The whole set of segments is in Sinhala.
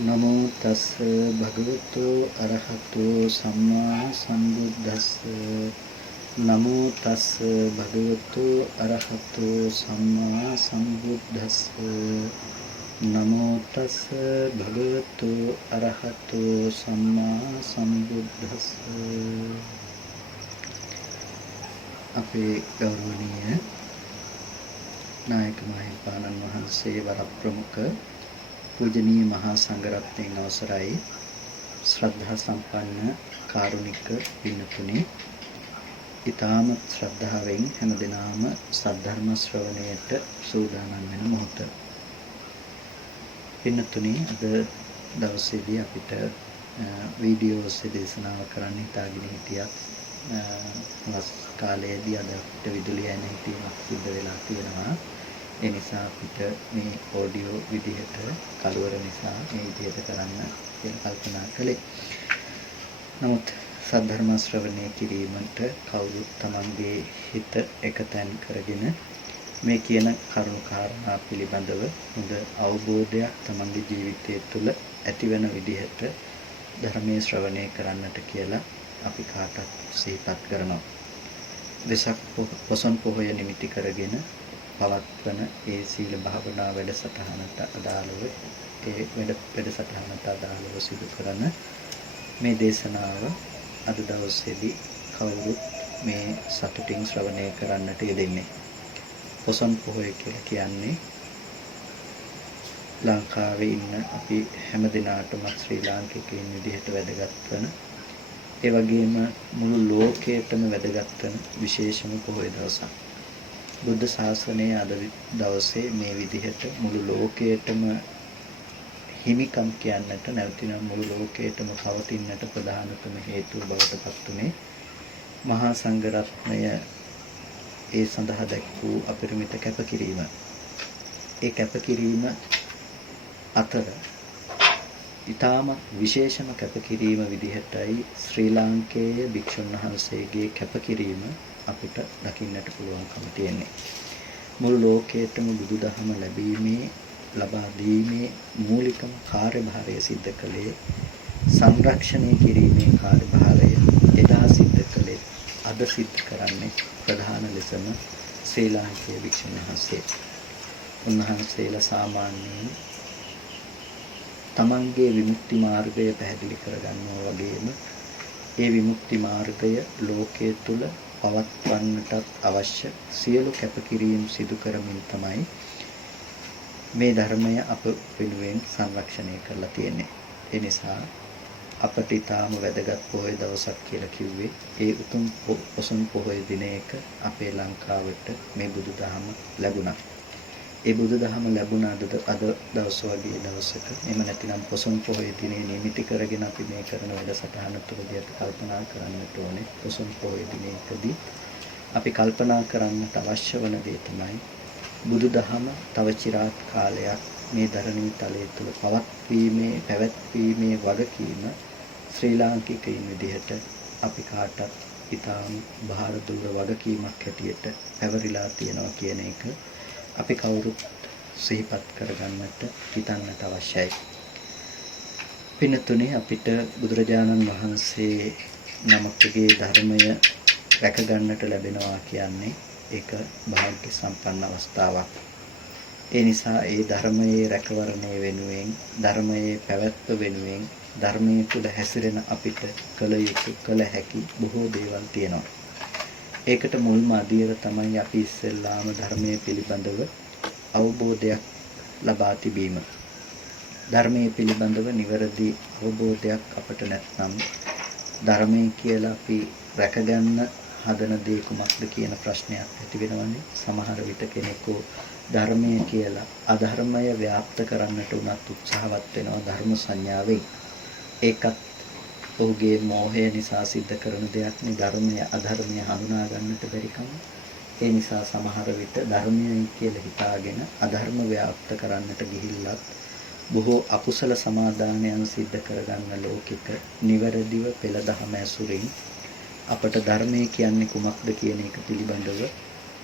නමෝ තස් භගවතු අරහතු සම්මා සම්බුද්දස්ස නමෝ තස් භගවතු අරහතු සම්මා සම්බුද්දස්ස නමෝ තස් භගවතු අරහතු සම්මා සම්බුද්දස්ස අපේ ගෞරවනීය නායක මහින්පාණන් වහන්සේ වරප්‍රමුඛ पूजनीय මහා සංඝරත්නයන් අවසරයි ශ්‍රද්ධා සම්පන්න කාරුණික පින්තුනි ඊ타ම ශ්‍රද්ධාවෙන් හැමදෙනාම සද්ධර්ම ශ්‍රවණයට සූදානම් වෙන මොහොත පින්තුනි අද දවසේදී අපිට වීඩියෝස් දේශනාව කරන්න හිතාගෙන හිටියත් හවස් කාලයේදී අද අපිට විදුලිය නැති වීමක් සිද්ධ වෙලා තියෙනවා. ඒ නිසා අපිට මේ ඔඩියෝ විදිහට කලවර නිසා මේ විදිහට කරන්න කියලා කල්පනා කළේ. නමුත් සද්ධර්ම ශ්‍රවණය කිරීමට කවුරුත් තමන්ගේ හිත එකතෙන් කරගෙන මේ කියන කරුණු කාරණා පිළිබඳව හොඳ අවබෝධයක් තමන්ගේ ජීවිතය තුළ ඇතිවන විදිහට ධර්මයේ ශ්‍රවණය කරන්නට කියලා අපි කාටත් සිහිපත් කරනවා. වෙසක් පොසොන් පොහොය නිමිති කරගෙන පවත්වන ඒ සීල භාවනා වැඩසටහනට අදාළව ඒ වැඩසටහනට අදාළව සිදු කරන මේ දේශනාව අද දවසේදී කවුරුත් මේ සතුටින් ශ්‍රවණය කරන්නට යෙදෙන්නේ. පොසොන් පොහොය කියලා කියන්නේ ලංකාවේ ඉන්න අපි හැම දිනාටම ශ්‍රී ලාංකිකයින් විදිහට වැදගත් වෙන ඒ වගේම මුළු ලෝකයටම වැදගත් වෙන විශේෂම පොහොය දවසක්. බුද්ධ ශාසනයේ අද දවසේ මේ විදිහට මුළු ලෝකයටම හිමිකම් කියන්නට නැවතිනම් මුළු ලෝකයටම පවතින්නට ප්‍රධානතම හේතුව බවට පත් උනේ මහා සංඝරත්නය ඒ සඳහා දැක් වූ අපරිමිත කැපකිරීම. ඒ කැපකිරීම අතර ඊටම විශේෂම කැපකිරීම විදිහටයි ශ්‍රී ලාංකේය භික්ෂුන් වහන්සේගේ කැපකිරීම අපිට දකින්නට පුළුවන්කම තියෙන්නේ. මුළු ලෝකයේටම බුදුදහම ලබා දීමේ මූලිකම කාර්යභාරය සිද්ධ කළේ සංරක්ෂණය කිරීමේ කාර්යභාරය එදා සිද්ධ කළේ අද සිද්ධ කරන්නේ ප්‍රධාන ලෙසම ශ්‍රී ලාංකේය භික්ෂුන් වහන්සේ. උන්වහන්සේලා සාමාන්‍යයෙන් තමන්ගේ විමුක්ති මාර්ගය පැහැදිලි කරගන්නවා වගේම ඒ විමුක්ති මාර්ගය ලෝකයේ තුල පවත්වන්නට අවශ්‍ය සියලු කැපකිරීම් සිදු කරමින් තමයි මේ ධර්මය අප වෙනුවෙන් සංරක්ෂණය කරලා තියෙන්නේ. ඒ නිසා අපට ඊටාම වැදගත් පොහොය දවසක් කියලා කිව්වේ ඒ උතුම් පොසොන් පොහොය දිනයක අපේ ලංකාවට මේ බුදුදහම ලැබුණා. ඒ බුදුදහම ලැබුණ අද දවස් වගේ දවසක එහෙම නැතිනම් පොසොන් පොහොය දිනේ නිමිති කරගෙන අපි මේ කරන වැඩසටහන තුළදී අපි කල්පනා කරන්නට ඕනේ පොසොන් පොහොය දිනේකදී අපි කල්පනා කරන්නට අවශ්‍ය වන දේ තමයි බුදුදහම තව চিරාත් කාලයක් මේ ධරණී තලයේ තුල පැවැත්වීමේ වගකීම ශ්‍රී ලාංකිකයින් විදිහට අපි කාටත් ඊටාම බාහිර දුර වගකීමක් හැටියට පැවරිලා තියෙනවා කියන එක අපි කවුරුත් සිහිපත් කරගන්නට හිතන්නට අවශ්‍යයි. පින්තුනේ අපිට බුදුරජාණන් වහන්සේ නමකගේ ධර්මය රැක ගන්නට ලැබෙනවා කියන්නේ ඒක භාග්‍ය සම්පන්න අවස්ථාවක්. ඒ නිසා ඒ ධර්මයේ රැකවරණය වෙනුවෙන් ධර්මයේ පැවැත්ම වෙනුවෙන් ධර්මයේ තුල හැසිරෙන අපිට කළ යුතු කළ හැකි බොහෝ දේවල් තියෙනවා. ඒකට මුල්ම අදියර තමයි අපි ඉස්සෙල්ලාම ධර්මයේ පිළිබඳව අවබෝධයක් ලබා තිබීම. ධර්මයේ පිළිබඳව නිවැරදි අවබෝධයක් අපට නැත්නම් ධර්මයේ කියලා අපි රැකගන්න හදන දේ කුමක්ද කියන ප්‍රශ්නයක් ඇති වෙනවනේ. සමහර විට කෙනෙකු ධර්මයේ කියලා අධර්මය ව්‍යාප්ත කරන්නට උනත් උත්සාහවත් වෙනවා ධර්ම සංඥාවෙන්. ඒකත් ඔහුගේ මෝහය නිසා සිද්ධ කරන දෙයක් නේ. ධර්මය අධර්මය හඳුනා ගන්නට බැරිකම. ඒ නිසා සමහර විට ධර්මයයි කියලා හිතාගෙන අධර්ම ව්‍යාප්ත කරන්නට ගිහිල්ලත් බොහෝ අකුසල සමාදානයන් සිද්ධ කරගන්න ලෝකික නිවැරදිව පෙළ දහම ඇසුරින් අපට ධර්මය කියන්නේ කුමක්ද කියන එක පිළිබඳව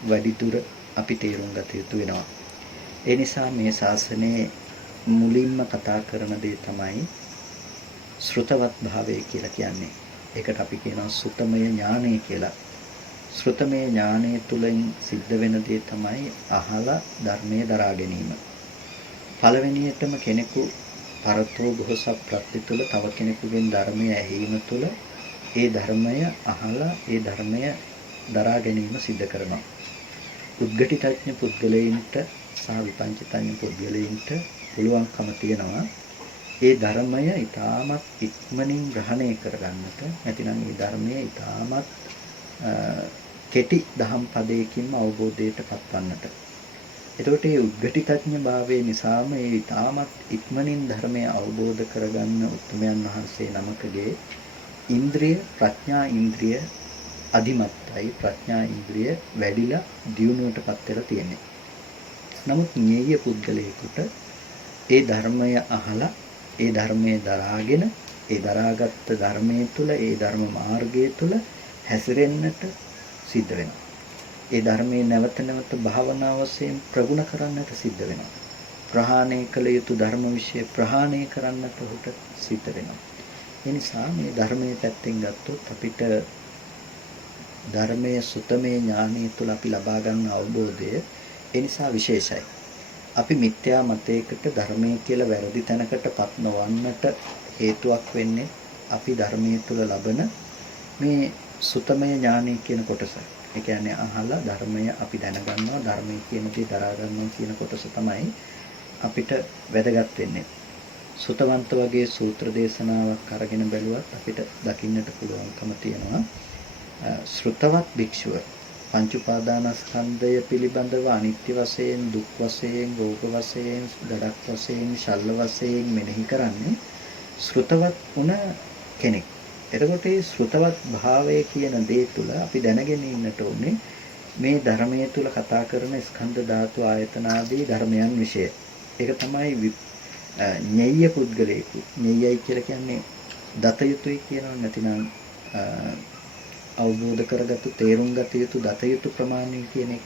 වැඩිදුර අපි තේරුම් ගත යුතු වෙනවා. ඒ නිසා මේ ශාසනයේ මුලින්ම කතා කරන දේ තමයි ශ්‍රුතවත් භාවය කියලා කියන්නේ. ඒකට අපි කියනවා සුතමය ඥානය කියලා. ශ්‍රුතමය ඥානය තුළින් සිද්ධ වෙන දේ තමයි අහලා ධර්මයේ දරා ගැනීම. පළවෙනියටම කෙනෙකු පරතෝ බොහෝසත්ත්‍ය තුළ තව කෙනෙකුගෙන් ධර්මය ඇහිීම තුළ ඒ ධර්මය අහලා ඒ ධර්මය දරා ගැනීම සිද්ධ කරනවා. උද්ගටිතඥ පුද්ගලයන්ට සහ විපංචිතඥ පුද්ගලයන්ට පුළුවන්කම තියෙනවා ඒ ධර්මය ඊටමත් ඉක්මනින් ග්‍රහණය කරගන්නට. නැතිනම් මේ ධර්මය ඊටමත් කෙටි දහම් පදයකින්ම අවබෝධයට පත්වන්නට. එතකොට මේ උද්ගටිතඥ භාවයේ නිසාම මේ ඊටමත් ඉක්මනින් ධර්මය අවබෝධ කරගන්න උතුමයන් වහන්සේ නමකගේ ඉන්ද්‍රිය ප්‍රඥා ඉන්ද්‍රිය අධිමත්තයි. ප්‍රඥා ඉන්ද්‍රිය වැඩිලා දියුණුවටපත් වෙලා තියෙන්නේ. නමුත් ඤේය පුද්ගලයෙකුට ඒ ධර්මය අහලා ඒ ධර්මයේ දරාගෙන ඒ දරාගත් ධර්මයේ තුල ඒ ධර්ම මාර්ගයේ තුල හැසිරෙන්නට සිද්ධ වෙනවා. ඒ ධර්මයේ නැවත නැවත භාවනා වශයෙන් ප්‍රගුණ කරන්නට සිද්ධ වෙනවා. ප්‍රහාණය කළ යුතු ධර්ම විශ්ය ප්‍රහාණය කරන්නට උට සිද්ධ වෙනවා. ඒ නිසා මේ ධර්මයේ පැත්තෙන් ගත්තොත් අපිට ධර්මයේ සුතමේ ඥානය තුළ අපි ලබා ගන්න අවබෝධය ඒ නිසා විශේෂයි. අපි මිත්‍යා මතයකට ධර්මයේ කියලා වැරදි තැනකටපත් නොවන්නට හේතුවක් වෙන්නේ අපි ධර්මයේ තුල ලබන මේ සුතමය ඥානය කියන කොටස. ඒ කියන්නේ අහලා ධර්මය අපි දැනගන්නවා ධර්මයේ කියන දේ දරා ගන්නවා කියන කොටස තමයි අපිට වැදගත් වෙන්නේ. සුතවන්ත වගේ සූත්‍ර දේශනාවක් අරගෙන බැලුවත් අපිට දකින්නට පුළුවන්කම තියෙනවා. ශ්‍රුතවත් භික්ෂුව පංච උපාදානස්කන්ධය පිළිබඳව අනිත්‍ය වශයෙන් දුක් වශයෙන් රෝග වශයෙන් ගඩක් වශයෙන් ශල්ල වශයෙන් මෙනෙහි කරන්නේ ශ්‍රුතවත් වුණ කෙනෙක්. එතකොට මේ ශ්‍රුතවත් භාවය කියන දේ තුළ අපි දැනගෙන ඉන්නට ඕනේ මේ ධර්මයේ තුල කතා කරන ස්කන්ධ ධාතු ආයතන ආදී ධර්මයන් વિશે. ඒක තමයි ඤෙය්‍ය පුද්ගලයෙකු. ඤෙය්‍යයි කියලා කියන්නේ දත යුතුයි කියනවා නැතිනම් අවබෝධ කරගත්තු තේරුම් ගත යුතු දත යුතු ප්‍රමාණය කියන එක.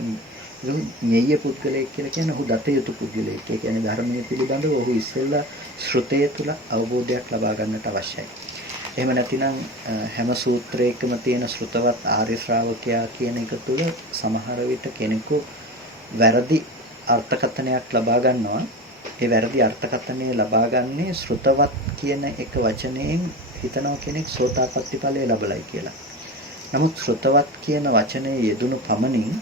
ඤෙය්‍ය පුද්ගලයෙක් කියලා කියන්නේ ඔහු දත යුතු පුද්ගලයෙක්. ඒ කියන්නේ ධර්මයේ පිළිබඳව ඔහු ඉස්සෙල්ලා ශ්‍රුතය තුල අවබෝධයක් ලබා ගන්නට අවශ්‍යයි. එහෙම නැතිනම් හැම සූත්‍රයකම තියෙන ශ්‍රුතවත් ආර්ය ශ්‍රාවකයා කියන එක තුල සමහර විට කෙනෙකු වැරදි අර්ථකථනයක් ලබා ගන්නවා. ඒ වැරදි අර්ථකථනය ලබා ගන්නේ ශ්‍රුතවත් කියන එක වචනයෙන් හිතනවා කෙනෙක් සෝතාපට්ටි ඵලය ලැබලයි කියලා. නමුත් ශ්‍රුතවත් කියන වචනේ යෙදුණු පමණින්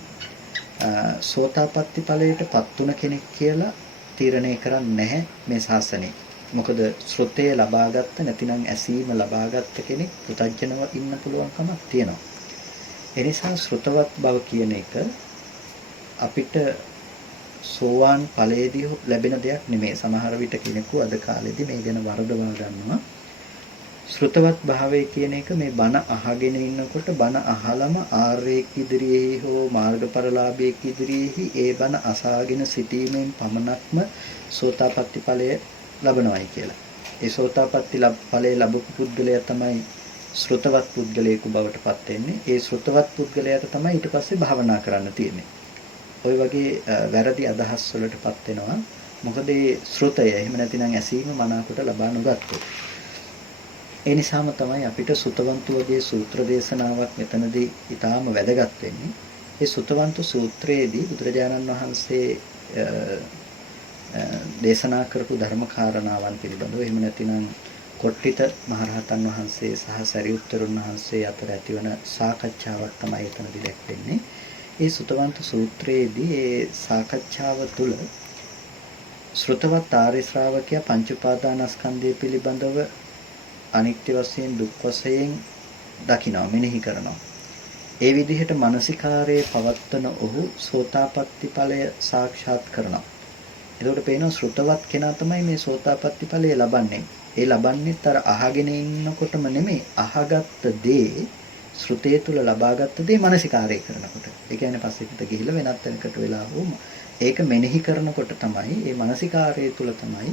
සෝතාපට්ටි ඵලයටපත් තුන කෙනෙක් කියලා තීරණය කරන්නේ නැහැ මේ ශාසනය. මොකද ශ්‍රුතය ලබාගත්ත නැතිනම් ඇසීම ලබාගත්ත කෙනෙක් පුතඥව ඉන්න පුළුවන්කමක් තියෙනවා. ඒ නිසා ශ්‍රුතවත් බව කියන එක අපිට සෝවාන් ඵලයේදී ලැබෙන දෙයක් නෙමෙයි. සමහර විට කෙනෙකු අද කාලේදී මේ ගැන වරදවා ගන්නවා. ශ්‍රුතවත් භාවය කියන එක මේ බණ අහගෙන ඉන්නකොට බණ අහලම ආර්යෙක් ඉදිරියේ හෝ මාර්ගඵලලාභයෙක් ඉදිරියේහි ඒ බණ අසාගෙන සිටීමෙන් පමණක්ම සෝතාපට්ටි ඵලය ලබනවායි කියලා. ඒ සෝතාපට්ටි ඵලය ලැබපු පුද්ගලයා තමයි ශ්‍රුතවත් පුද්ගලයෙකු බවට පත් වෙන්නේ. ඒ ශ්‍රුතවත් පුද්ගලයාට තමයි ඊට පස්සේ භාවනා කරන්න තියෙන්නේ. ওই වගේ වැරදි අදහස් වලටපත් වෙනවා. මොකද ඒ ශ්‍රුතය එහෙම නැතිනම් ඇසීම මනාකොට ලබා නොගත්තොත්. ඒ නිසාම තමයි අපිට සුතවන්තු වගේ සූත්‍ර දේශනාවක් මෙතනදී ඊටාම වැදගත් වෙන්නේ. ඒ සුතවන්තු සූත්‍රයේදී බුදුරජාණන් වහන්සේ දේශනා කරපු ධර්ම කාරණාවන් පිළිබඳව එහෙම නැතිනම් කොට්ටිත මහරහතන් වහන්සේ සහ සරියුත්තරුන් වහන්සේ අතර ඇතිවන සාකච්ඡාවක් තමයි එතනදී දැක්වෙන්නේ. ඒ සුතවන්ත සූත්‍රයේදී ඒ සාකච්ඡාව තුළ ශ්‍රුතවත් ආර්ය ශ්‍රාවකයා පංච උපාදානස්කන්ධය පිළිබඳව අනිත්‍ය වශයෙන් දුක් වශයෙන් දකිනවා මෙනෙහි කරනවා. ඒ විදිහට මානසිකාරයේ පවත්තන ඔහු සෝතාපට්ටි ඵලය සාක්ෂාත් කරනවා. එතකොට පේනවා ශ්‍රුතවත් කෙනා තමයි මේ සෝතාපට්ටි ඵලය ලබන්නේ. ඒ ලබන්නේත් අර අහගෙන ඉන්නකොටම නෙමෙයි අහගත්ත දේ ශ්‍රුතේ තුල ලබාගත්ත දේ මානසිකාරය කරනකොට. ඒ කියන්නේ පස්සෙකට ගිහිල්ලා වෙනත් තැනකට වෙලා වුම ඒක මෙනෙහි කරනකොට තමයි මේ මානසිකාරය තුල තමයි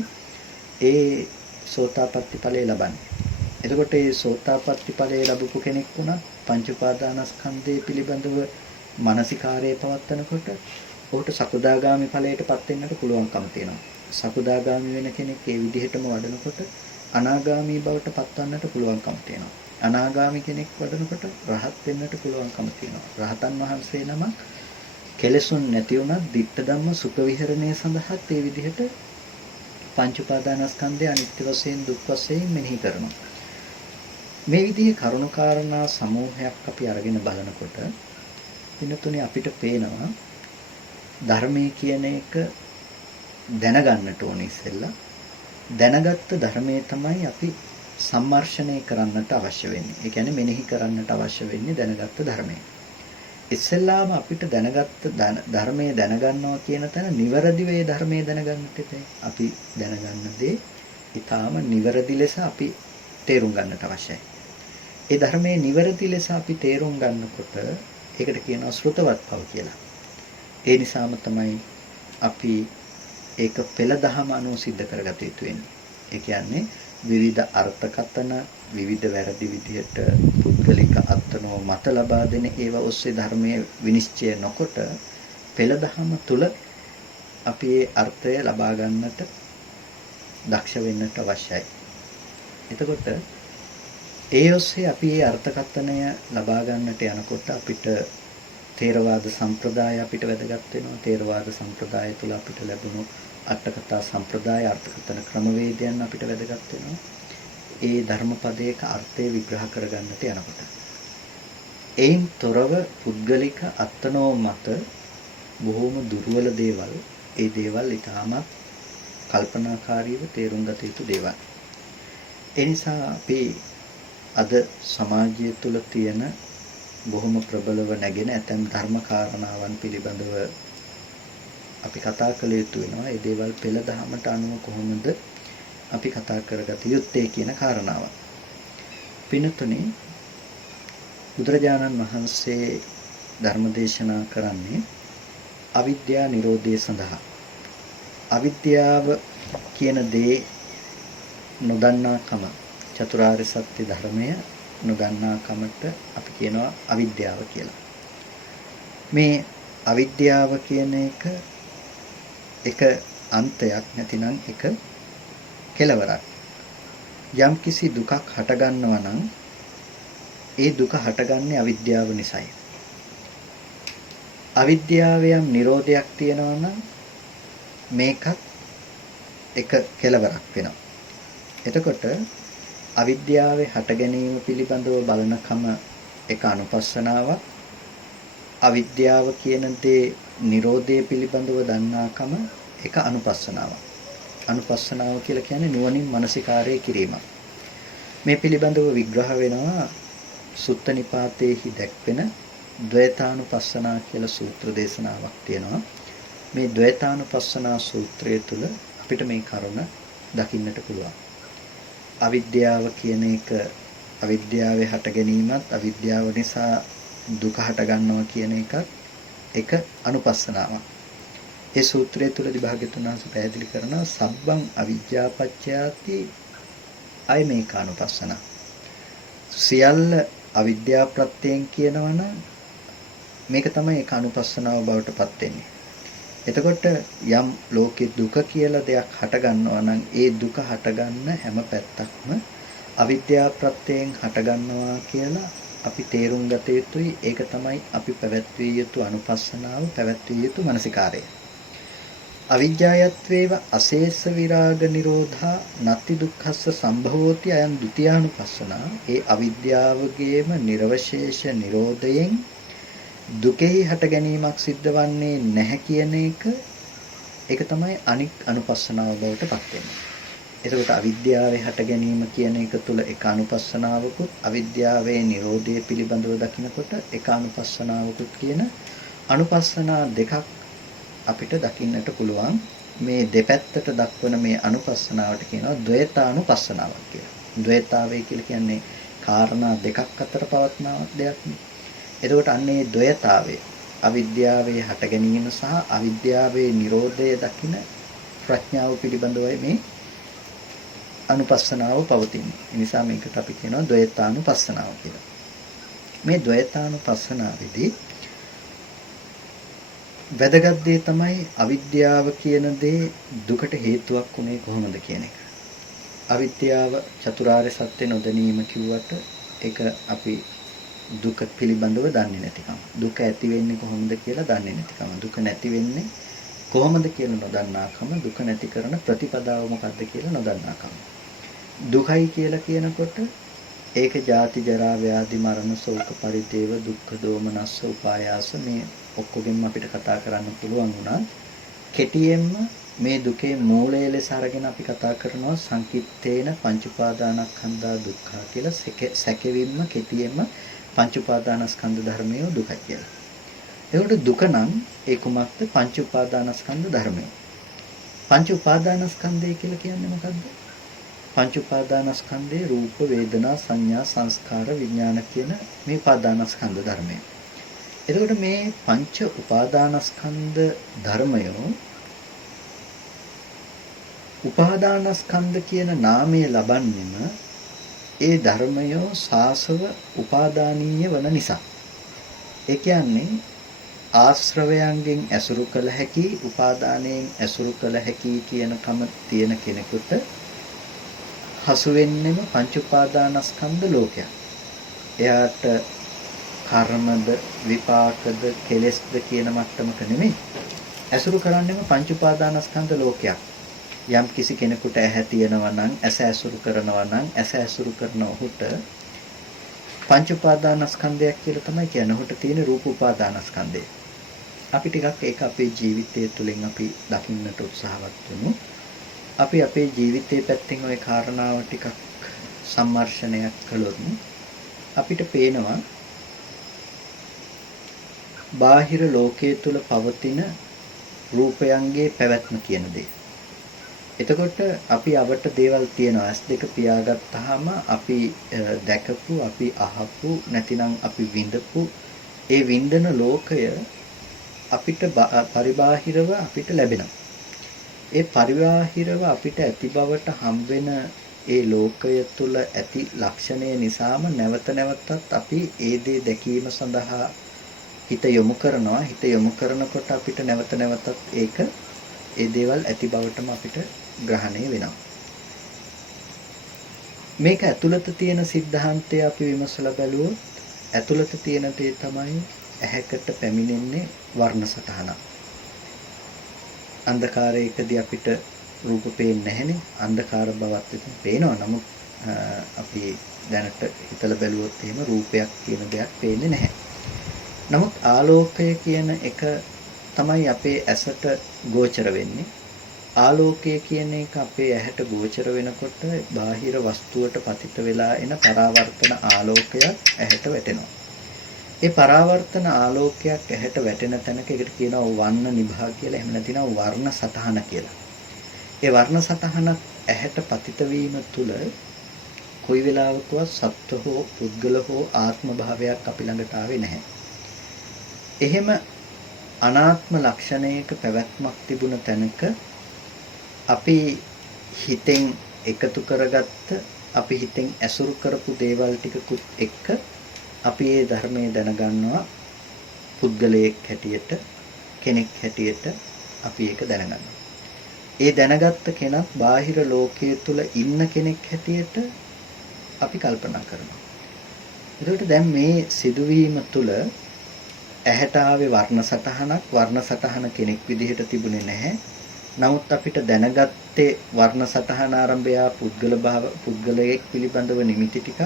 ඒ සෝතාපට්ටි ඵලය ලබන්නේ. එතකොට මේ සෝතාපට්ටි ඵලය ලැබපු කෙනෙක් වුණත් පංච උපාදානස්කන්ධය පිළිබඳව මානසිකාරයේ පවත්නකොට ඔහුට සකදාගාමි ඵලයටපත් වෙන්නට පුළුවන්කම තියෙනවා. සකුදාගාමි වෙන කෙනෙක් ඒ විදිහටම වඩනකොට අනාගාමී බවට පත්වන්නට පුළුවන්කම තියෙනවා. අනාගාමි කෙනෙක් වඩනකොට රහත් වෙන්නට පුළුවන්කම තියෙනවා. රහතන් වහන්සේ නමක් කෙලෙසුන් නැති වුණත් ditta ධම්ම සුඛ විහරණය සඳහාත් ඒ විදිහට පංච උපාදානස්කන්ධය අනිත්‍ය වශයෙන් දුක් වශයෙන් මෙනෙහි කරනවා. මේ විදිහේ කරුණාකාරණා සමූහයක් අපි අරගෙන බලනකොට දිනතුනේ අපිට පේනවා ධර්මයේ කියන එක දැනගන්නට ඕනේ ඉස්සෙල්ලා. දැනගත්ත ධර්මයේ තමයි අපි සම්මර්ෂණය කරන්නට අවශ්‍ය වෙන්නේ. ඒ කියන්නේ මෙනෙහි කරන්නට අවශ්‍ය වෙන්නේ දැනගත්ත ධර්මය. ඉස්සෙල්ලාම අපිට දැනගත්ත ධර්මයේ දැනගන්නවා කියන තැන නිවැරදිව ඒ ධර්මයේ දැනගන්නට එපේ. අපි දැනගන්න දේ ඊටාම නිවැරදි ලෙස අපි තේරුම් ගන්නට අවශ්‍යයි. ඒ ධර්මයේ නිවැරදි ලෙස අපි තේරුම් ගන්නකොට ඒකට කියනවා ශ්‍රුතවත් බව කියලා. ඒ නිසාම තමයි අපි ඒක පෙළ දහම අනුව සිද්ධ කරගත යුතු වෙන්නේ. ඒ කියන්නේ විවිධ අර්ථකථන විවිධ වැරදි විදිහට පුද්ගලික අත්නෝ මත ලබා දෙන ඒවා ඔස්සේ ධර්මයේ විනිශ්චය නොකොට පෙළ දහම තුල අපි ඒ අර්ථය ලබා ගන්නට දක්ෂ වෙන්නට අවශ්‍යයි. එතකොට ඒ ඔස්සේ අපි මේ අර්ථකථනය ලබා ගන්නට යනකොට අපිට තේරවාද සම්ප්‍රදාය අපිට වැදගත් වෙනවා. තේරවාද සම්ප්‍රදාය තුළ අපිට ලැබුණු අටකථා සම්ප්‍රදාය අර්ථකථන ක්‍රමවේදයන් අපිට වැදගත් වෙනවා. ඒ ධර්මපදයක අර්ථය විග්‍රහ කරගන්නට යනකොට. එයින් තොරව පුද්ගලික අත්නෝ මත බොහෝම දුර්වල දේවල්, ඒ දේවල් ඉතාමත් කල්පනාකාරීව තේරුම් ගත යුතු දේවල්. ඒ නිසා අපි අද සමාජය තුළ තියෙන බොහොම ප්‍රබලව නැගෙන ඇතැම් ධර්ම කාරණාවන් පිළිබඳව අපි කතා කළ යුතු වෙනවා. ඒ දේවල් පෙළ දහමට අනුව කොහොමද අපි කතා කරගත යුත්තේ කියන කාරණාව. පින්තුනේ බුදුරජාණන් වහන්සේ ධර්ම දේශනා කරන්නේ අවිද්‍යා නිරෝධය සඳහා. අවිද්‍යාව කියන දේ නොදන්නාකම, චතුරාර්ය සත්‍ය ධර්මය නොදන්නාකමට අපි කියනවා අවිද්‍යාව කියලා. මේ අවිද්‍යාව කියන එක අන්තයක් නැතිනම් එක කෙලවරක්. යම් කිසි දුකක් හටගන්නවා නම් ඒ දුක හටගන්නේ අවිද්‍යාව නිසායි. අවිද්‍යාවේ යම් නිරෝධයක් තියෙනවා නම් මේකත් එක කෙලවරක් වෙනවා. එතකොට අවිද්‍යාවේ හට ගැනීම පිළිබඳව බලනකම එක අනුපස්සනාවක්. අවිද්‍යාව කියන දේ නිරෝධය පිළිබඳව දන්නාකම එක අනුපස්සනාවක්. අනුපස්සනාව කියලා කියන්නේ නුවණින් මනසිකාරය කිරීමක්. මේ පිළිබඳව විග්‍රහ වෙනවා සුත්ත නිපාතේහි දැක්වෙන ද්වේතානුපස්සනා කියලා සූත්‍ර දේශනාවක් තියෙනවා. මේ ද්වේතානුපස්සනා සූත්‍රය තුල අපිට මේ කරුණ දකින්නට පුළුවන්. අවිද්‍යාව කියන එක අවිද්‍යාවේ හට ගැනීමත් අවිද්‍යාව නිසා දුක හට ගන්නවා කියන එකත් එක අනුපස්සනාවක්. ඒ සූත්‍රය තුලදී භාග්‍යවතුන් වහන්සේ පැහැදිලි කරනවා සබ්බං අවිජ්ජාපච්චයාති අයමේකානුපස්සන. සියල්ල අවිද්‍යා ප්‍රත්‍යයෙන් කියනවනම් මේක තමයි ඒක අනුපස්සනාව බවට පත් වෙන්නේ. එතකොට යම් ලෝකේ දුක කියලා දෙයක් හට ගන්නවා නම් ඒ දුක හට ගන්න හැම පැත්තක්ම අවිද්‍යා ප්‍රත්‍යයෙන් හට ගන්නවා කියලා අපි තේරුම් ගත යුතුයි. ඒක තමයි අපි පැවැත්විය යුතු අනුපස්සනාව, පැවැත්විය යුතු මානසිකාරය. අවිජ්ජායත්වේව අශේෂ විරාග නිරෝධා නත්ති දුක්ඛස්ස සම්භවෝති අයං ဒ ුතියානුපස්සනා. ඒ අවිද්‍යාවගේම නිර්වශේෂ නිරෝධයෙන් දුකෙහි හට ගැනීමක් සිද්ධ වන්නේ නැහැ කියන ඒක තමයි අනික් අනුපස්සනාව බවට පත් වෙන්නේ. එතකොට අවිද්‍යාවේ හට ගැනීම කියන එක තුළ එක අනුපස්සනාවකුත් අවිද්‍යාවේ නිරෝධය පිළිබඳව දකිනකොට එක අනුපස්සනාවකුත් කියන අනුපස්සනා දෙකක් අපිට දකින්නට පුළුවන්. මේ දෙපැත්තට දක්වන මේ අනුපස්සනාවට කියනවා ද්වේතානුපස්සනාවක් කියලා. ද්වේතාවය කියලා කියන්නේ කාරණා දෙකක් අතර පවත්නා දෙයක් නේ. එතකොට අන්නේ ද්වේතාවය අවිද්‍යාවේ හට ගැනීම සහ අවිද්‍යාවේ නිරෝධය දකින ප්‍රඥාව පිළිබඳවයි මේ අනුපස්සනාව පවතින්නේ. ඒ නිසා මේකට අපි කියනවා ද්වේතානුපස්සනාව කියලා. මේ ද්වේතානුපස්සනාවේදී වැදගත් දේ තමයි අවිද්‍යාව කියන දේ දුකට හේතුවක් උනේ කොහොමද කියන එක. අවිද්‍යාව චතුරාර්ය සත්‍ය නොදැනීම කිව්වට ඒක අපි දුක පිළිබඳව දන්නේ නැතිකම. දුක ඇති වෙන්නේ කොහොමද කියලා දන්නේ නැතිකම. දුක නැති වෙන්නේ කොහොමද කියලා නොදන්නාකම. දුක නැති කරන ප්‍රතිපදාව මොකක්ද කියලා නොදන්නාකම. දුකයි කියලා කියනකොට ඒක ජාති ජරා ව්‍යාධි මරණ ශෝක පරිදේව දුක්ඛ දෝමනස්ස උපායාස මේ ඔක්කොගෙම අපිට කතා කරන්න පුළුවන් වුණා. කෙටියෙන්ම මේ දුකේ මූලය ලෙස අරගෙන අපි කතා කරනවා සංකිට්ඨේන පංච උපාදානස්කන්ධා දුක්ඛ කියලා සැකෙවින්ම කෙටියෙන්ම පංච උපාදානස්කන්ධ ධර්මය දුකයි කියලා. ඒකට දුක නම් ඒ කුමක්ද? පංච උපාදානස්කන්ධ ධර්මය. පංච උපාදානස්කන්ධය කියලා කියන්නේ මොකද්ද? පංච උපාදානස්කන්ධේ රූප වේදනා සංඥා සංස්කාර විඥාන කියන මේ උපාදානස්කන්ධ ධර්මය. එතකොට මේ පංච උපාදානස්කන්ධ ධර්මය උපාදානස්කන්ධ කියන නාමය ලබන්නේම ඒ ධර්මය සාසව උපාදානීය වන නිසා. ඒ කියන්නේ ආශ්‍රවයන්ගෙන් ඇසුරු කළ හැකි උපාදානයෙන් ඇසුරු කළ හැකි කියන කම තියෙන කෙනෙකුට හසු වෙන්නෙම පංච උපාදානස්කන්ධ ලෝකයක්. එයාට කර්මද විපාකද කෙලෙස්ද කියන මට්ටමක නෙමෙයි. ඇසුරු කරන්නේම පංච උපාදානස්කන්ධ ලෝකයක්. යම් කිසි කෙනෙකුට ඇහැ තියෙනවා නම් ඇස ඇසුරු කරනවා නම් ඇස ඇසුරු කරන ඔහුට පංච උපාදානස්කන්ධයක් කියලා තමයි කියන්නේ. ඔහුට තියෙන රූප උපාදානස්කන්ධය. අපි ටිකක් ඒක අපේ ජීවිතය තුළින් අපි දකින්නට උත්සාහවත් වෙමු. අපි අපේ ජීවිතයේ පැත්තෙන් ওই කාරණාව ටිකක් සම්මර්ෂණයක් කළොත් අපිට පේනවා බාහිර ලෝකයේ තුල පවතින රූපයන්ගේ පැවැත්ම කියන දේ. එතකොට අපි අවට දේවල් තියෙනවා. S2 පියාගත්තාම අපි දැකපු, අපි අහපු, නැතිනම් අපි විඳපු ඒ විඳන ලෝකය අපිට පරිබාහිරව අපිට ලැබෙනවා. ඒ පරිබාහිරව අපිට ඇති බවට හම්බෙන ඒ ලෝකය තුල ඇති ලක්ෂණය නිසාම නැවත නැවතත් අපි ඒ දේ දැකීම සඳහා හිත යොමු කරනවා. හිත යොමු කරනකොට අපිට නැවත නැවතත් ඒක ඒ දේවල් ඇති බවටම අපිට ග්‍රහණය වෙනවා. මේක ඇතුළත තියෙන સિદ્ધාන්තය අපි විමසලා බැලුවොත් ඇතුළත තියෙන දේ තමයි ඇහැකට පැමිණෙන්නේ වර්ණ සටහන. අන්ධකාරයකදී අපිට රූප පේන්නේ නැහැනේ. අන්ධකාර බවත් ඉතින් පේනවා. නමුත් අපි දැනට හිතලා බැලුවොත් එහෙම රූපයක් කියන දෙයක් පේන්නේ නැහැ. නමුත් ආලෝකය කියන එක තමයි අපේ ඇසට ගෝචර වෙන්නේ. ආලෝකය කියන එක අපේ ඇහැට ගෝචර වෙනකොට බාහිර වස්තුවට පතිත වෙලා එන පරාවර්තන ආලෝකයක් ඇහැට වැටෙනවා. ඒ පරාවර්තන ආලෝකයක් ඇහැට වැටෙන තැනක ඒකට කියනවා වර්ණ නිභා කියලා. එහෙම නැතිනම් වර්ණ සටහන කියලා. ඒ වර්ණ සටහන ඇහැට පතිත වීම තුළ කොයි වෙලාවකවත් සත්ව හෝ පුද්ගල හෝ ආත්ම භාවයක් අපි ළඟට ආවේ නැහැ. එහෙම අනාත්ම ලක්ෂණයක පැවැත්මක් තිබුණ තැනක අපි හිතෙන් එකතු කරගත්ත, අපි හිතෙන් ඇසුරු කරපු දේවල් ටිකකුත් එක්ක අපි මේ ධර්මයේ දැනගන්නවා. පුද්ගලයෙක් හැටියට, කෙනෙක් හැටියට අපි ඒක දැනගන්නවා. ඒ දැනගත්ත කෙනත් බාහිර ලෝකයේ තුල ඉන්න කෙනෙක් හැටියට අපි කල්පනා කරනවා. ඒකට දැන් මේ සිදුවීම තුල ඇහැට ආවේ වර්ණ සටහන කෙනෙක් විදිහට තිබුණේ නැහැ. නමුත් අපිට දැනගත්තේ වර්ණ සටහන ආරම්භය පුද්ගලයෙක් පිළිබඳව නිමිති ටික.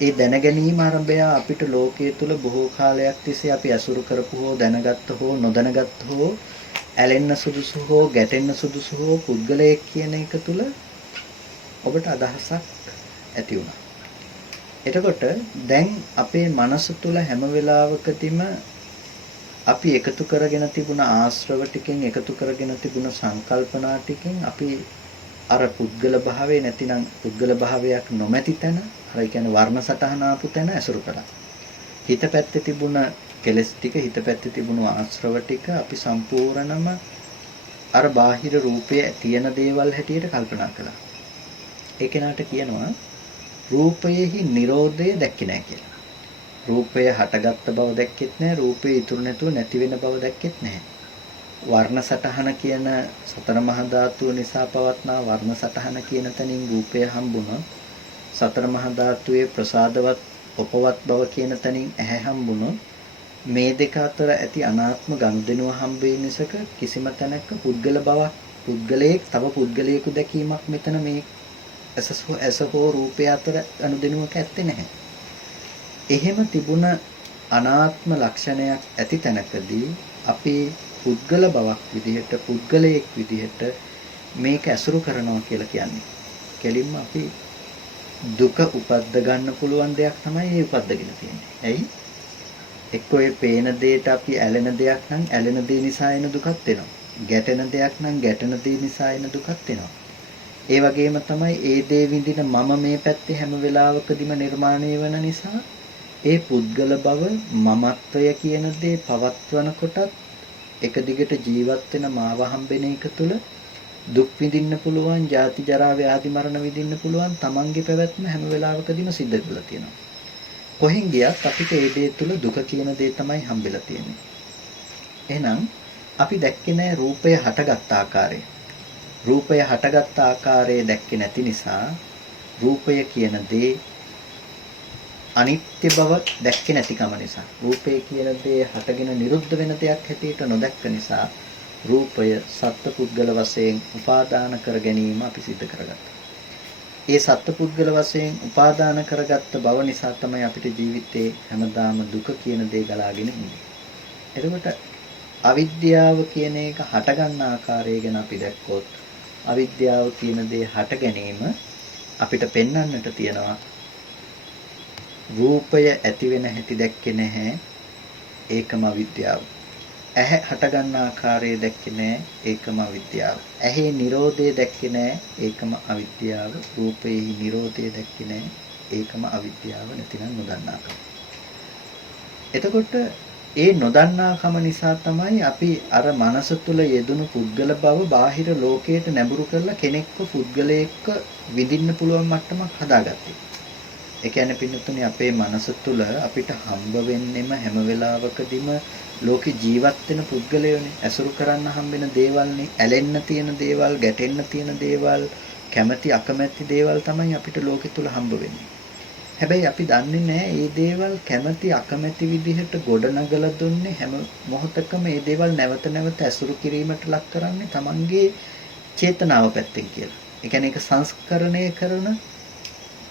ඒ දැන ගැනීම ආරම්භය අපිට ලෝකයේ තුල බොහෝ කාලයක් තිස්සේ අපි අසුරු කරපු හෝ දැනගත්ත හෝ නොදැනගත්ත හෝ ඇලෙන්න සුදුසු හෝ ගැටෙන්න සුදුසු හෝ පුද්ගලයෙක් කියන එක තුල ඔබට අදහසක් ඇති වුණා. එතකොට දැන් අපේ මනස තුල හැම වෙලාවකදීම අපි එකතු කරගෙන තිබුණ ආශ්‍රව ටිකෙන් එකතු කරගෙන තිබුණ සංකල්පනා ටිකෙන් අපි අර පුද්ගල භාවය නැතිනම් පුද්ගල භාවයක් නොමැති තැන, අර කියන්නේ වර්ණ සටහන ආපු තැන ඇසුරු කළා. හිත පැත්තේ තිබුණ කෙලස් ටික, හිත පැත්තේ තිබුණු ආශ්‍රව ටික අපි සම්පූර්ණම අර බාහිර රූපයේ තියෙන දේවල් හැටියට කල්පනා කළා. ඒ කෙනාට කියනවා රූපයේහි Nirodhaය දැක්කේ නැහැ කියලා. රූපය හටගත්ත බව දැක්කෙත් නැහැ, රූපේ ඉතුරු නැතුව නැති වෙන බව දැක්කෙත් නැහැ. වර්ණ සටහන කියන සතර මහා ධාතුව නිසා පවත්නා වර්ණ සටහන කියන තැනින් රූපය හම්බුනොත් සතර මහා ධාතුවේ ප්‍රසාදවත් උපවත් බව කියන තැනින් ඇහැ හම්බුනොත් මේ දෙක අතර ඇති අනාත්ම ගනුදෙනුව හම්බ වෙන නිසාක කිසිම තැනක පුද්ගල බවක් පුද්ගලයෙක් තව පුද්ගලයෙකු දැකීමක් මෙතන මේ ඇස හෝ රූපය අතර ගනුදෙනුවක ඇත්තේ නැහැ. එහෙම තිබුණ අනාත්ම ලක්ෂණයක් ඇති තැනකදී අපි පුද්ගල බවක් විදිහට පුද්ගලයෙක් විදිහට මේක ඇසුරු කරනවා කියලා කියන්නේ. කෙලින්ම අපි දුක උපද්ද ගන්න පුළුවන් දෙයක් තමයි ඒ උපද්දගෙන තියෙන්නේ. ඇයි? එක්කෝ ඒ පේන දෙයට අපි ඇලෙන දෙයක් නම් ඇලෙන දේ නිසා එන දුකක් වෙනවා. ගැටෙන දෙයක් නම් ගැටෙන දේ නිසා එන දුකක් වෙනවා. ඒ වගේම තමයි ඒ දේ විඳින මම මේ පැත්තේ හැම වෙලාවකදීම නිර්මාණය වෙන නිසා ඒ පුද්ගල බව මමත්වය කියන දේ පවත්වන කොටත් එක දිගට ජීවත් වෙන මාව හම්බෙන එක තුළ දුක් විඳින්න පුළුවන්, ජාති ජරා ව්‍යාධි මරණ විඳින්න පුළුවන්, තමන්ගේ පැවැත්ම හැම වෙලාවකදීම සිද්ධ වෙලා තියෙනවා. කොහෙන් ගියත් අපිට ඒ දේ තුළ දුක කියන දේ තමයි හම්බෙලා තියෙන්නේ. එහෙනම් අපි දැක්කේ නැහැ රූපය හටගත් ආකාරය. රූපය හටගත් ආකාරය දැක්කේ නැති නිසා රූපය කියන දේ අනිත්‍ය බව දැක්කේ නැතිකම නිසා රූපය කියන දේ හටගෙන නිරුද්ධ වෙන දෙයක් හැටියට නොදැක්ක නිසා රූපය සත්පුද්ගල වශයෙන් උපාදාන කර ගැනීම අපි සිද්ධ කරගත්තා. ඒ සත්පුද්ගල වශයෙන් උපාදාන කරගත්ත බව නිසා තමයි අපිට ජීවිතේ හැමදාම දුක කියන දේ ගලාගෙන ඉන්නේ. එතකොට අවිද්‍යාව කියන එක හටගන්න ආකාරය ගැන අපි දැක්කොත් අවිද්‍යාව කියන දේ හට ගැනීම අපිට පෙන්වන්නට තියෙනවා. රූපය ඇති වෙන හැටි දැක්කේ නැහැ, ඒකම අවිද්‍යාව. ඇහැ හටගන්න ආකාරය දැක්කේ නැහැ, ඒකම අවිද්‍යාව. ඇහි නිරෝධය දැක්කේ නැහැ, ඒකම අවිද්‍යාව. රූපේහි නිරෝධය දැක්කේ නැහැ, ඒකම අවිද්‍යාව. නැතිනම් නොදන්නාකම. එතකොට ඒ නොදන්නාකම නිසා තමයි අපි අර මනස තුල යෙදුණු පුද්ගල බව බාහිර ලෝකයට නැඹුරු කරලා කෙනෙක්ව පුද්ගලයෙක්ව විඳින්න පුළුවන් මට්ටමක් හදාගත්තේ. ඒ කියන්නේ පින්නතුනේ අපේ මනස තුල අපිට හම්බ වෙන්නෙම හැම වෙලාවකදීම ලෝකේ ජීවත් වෙන පුද්ගලයෝනේ. ඇසුරු කරන්න හම්බෙන දේවල්නේ, ඇලෙන්න තියෙන දේවල්, ගැටෙන්න තියෙන දේවල්, කැමැති අකමැති දේවල් තමයි අපිට ලෝකෙ තුල හම්බ වෙන්නේ. හැබැයි අපි දන්නේ නැහැ මේ දේවල් කැමැති අකමැති විදිහට ගොඩනගලා දුන්නේ හැම මොහොතකම මේ දේවල් නැවත නැවත ඇසුරු කිරීමට ලක් කරන්නේ Tamanගේ චේතනාව පැත්තෙන් කියලා. ඒ කියන්නේ ඒක සංස්කරණය කරන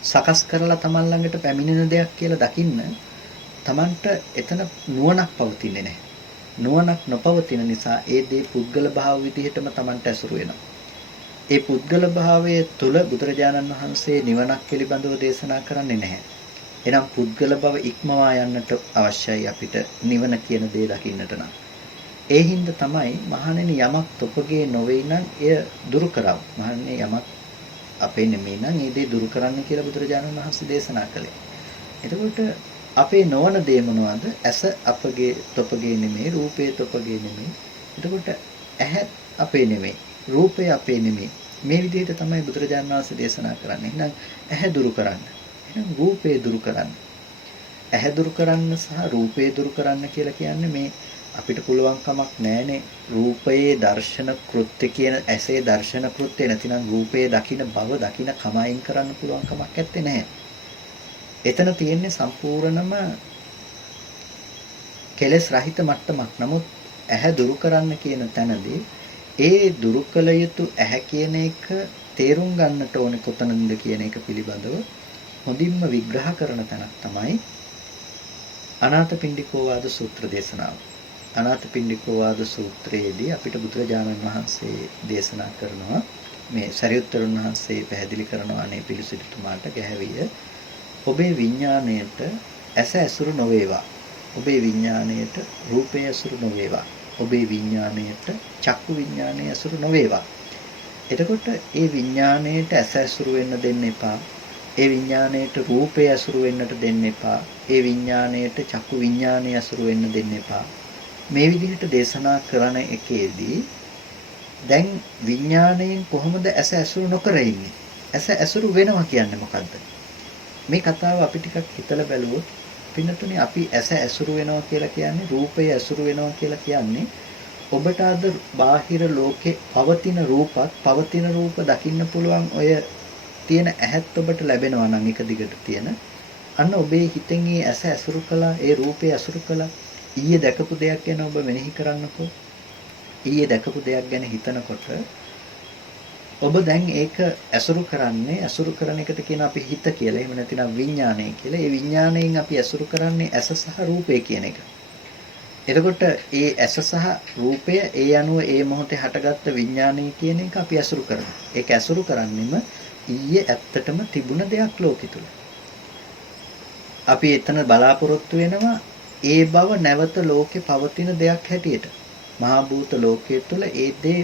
සකස් කරලා Taman ළඟට පැමිණෙන දෙයක් කියලා දකින්න Tamanට එතන නුවණක් පවතින්නේ නැහැ. නුවණක් නොපවතින නිසා ඒ දේ පුද්ගල භාව විදිහටම Tamanට ඇසුරු වෙනවා. ඒ පුද්ගල භාවයේ තුල බුදුරජාණන් වහන්සේ නිවනක් පිළිබඳව දේශනා කරන්නේ නැහැ. එනම් පුද්ගල බව ඉක්මවා යන්නට අවශ්‍යයි අපිට නිවන කියන දේ දකින්නට නම්. ඒ හින්දා තමයි මහණෙනි යමක් තොපගේ නොවේ නම් එය දුරු කරව. මහණෙනි යමක් අපේ නෙමෙයි නම් ඒ දේ දුරු කරන්න කියලා බුදුරජාණන් වහන්සේ දේශනා කළේ. එතකොට අපේ නොවන දේ මොනවද? ඇස අපගේ තොපගේ නෙමෙයි, රූපේ තොපගේ නෙමෙයි. එතකොට ඇහැ අපේ නෙමෙයි, රූපය අපේ නෙමෙයි. මේ විදිහට තමයි බුදුරජාණන් වහන්සේ දේශනා කරන්නේ. එහෙනම් ඇහැ දුරු කරන්න. එහෙනම් රූපේ දුරු කරන්න. ඇහැ දුරු කරන්න සහ රූපේ දුරු කරන්න කියලා කියන්නේ මේ අපිට පුළුවන් කමක් නැහැනේ රූපයේ දර්ශන කෘත්‍ය කියන ඇසේ දර්ශන කෘත්‍ය නැතිනම් රූපයේ දකින්න බව දකින්න කමයින් කරන්න පුළුවන් කමක් නැත්තේ නැහැ. එතන තියෙන්නේ සම්පූර්ණම කෙලෙස් රහිත මට්ටමක්. නමුත් ඇහැ දුරු කරන්න කියන තැනදී ඒ දුරු කළ යුතු ඇහැ කියන එක තේරුම් ගන්නට ඕනේ කොතනද කියන එක පිළිබඳව හොඳින්ම විග්‍රහ කරන තැනක් තමයි අනාථපිණ්ඩිකෝ වාද සූත්‍ර දේශනාව. අනාථපිණ්ඩිකෝ වාද සූත්‍රයේදී අපිට බුදුරජාණන් වහන්සේ දේශනා කරනවා මේ සරියුත්තරුන් වහන්සේ පැහැදිලි කරනවා අනේ පිළිසිතුමාට ගැහැවිය ඔබේ විඥාණයට ඇස ඇසුරු නොවේවා. ඔබේ විඥාණයට රූපය ඇසුරු නොවේවා. ඔබේ විඥාණයට චක්කු විඥාණය ඇසුරු නොවේවා. එතකොට ඒ විඥාණයට ඇස ඇසුරු වෙන්න දෙන්න එපා. ඒ විඥාණයට රූපය ඇසුරු වෙන්නට දෙන්න එපා. ඒ විඥාණයට චක්කු විඥාණය ඇසුරු වෙන්න දෙන්න එපා. මේ විදිහට දේශනා කරන එකේදී දැන් විඥාණයෙන් කොහොමද ඇස ඇසුරු නොකර ඉන්නේ? ඇස ඇසුරු වෙනවා කියන්නේ මොකද්ද? මේ කතාව අපි ටිකක් හිතලා බැලුවොත් පින්නතුනේ අපි ඇස ඇසුරු වෙනවා කියලා කියන්නේ රූපය ඇසුරු වෙනවා කියලා කියන්නේ ඔබට අද බාහිර ලෝකේ පවතින රූප දකින්න පුළුවන් ඔය තියෙන ඇහත් ඔබට ලැබෙනවා නම් එක දිගට තියෙන අන්න ඔබේ හිතෙන් ඒ ඇස ඇසුරු කළා ඒ රූපේ ඇසුරු කළා ඊයේ දැකපු දෙයක් ගැන ඔබ මෙනෙහි කරන්නකෝ ඊයේ දැකපු දෙයක් ගැන හිතනකොට ඔබ දැන් ඒක ඇසුරු කරන එකට කියන අපි හිත කියලා එහෙම නැතිනම් විඥානය කියලා ඒ විඥාණයෙන් අපි ඇසුරු කරන්නේ ඇස සහ රූපය කියන එක. එතකොට ඒ ඇස සහ රූපය ඒ අනුව ඒ මොහොතේ හටගත්ත විඥානය කියන එක අපි ඇසුරු කරනවා. ඒක ඇසුරු කරන්නෙම ඊයේ ඇත්තටම තිබුණ දෙයක් ලෝකෙ තුල. අපි එතන බලාපොරොත්තු වෙනවා ඒ බව නැවත ලෝකේ පවතින දෙයක් හැටියට. මහා භූත ලෝකයේ තුල ඒ දේ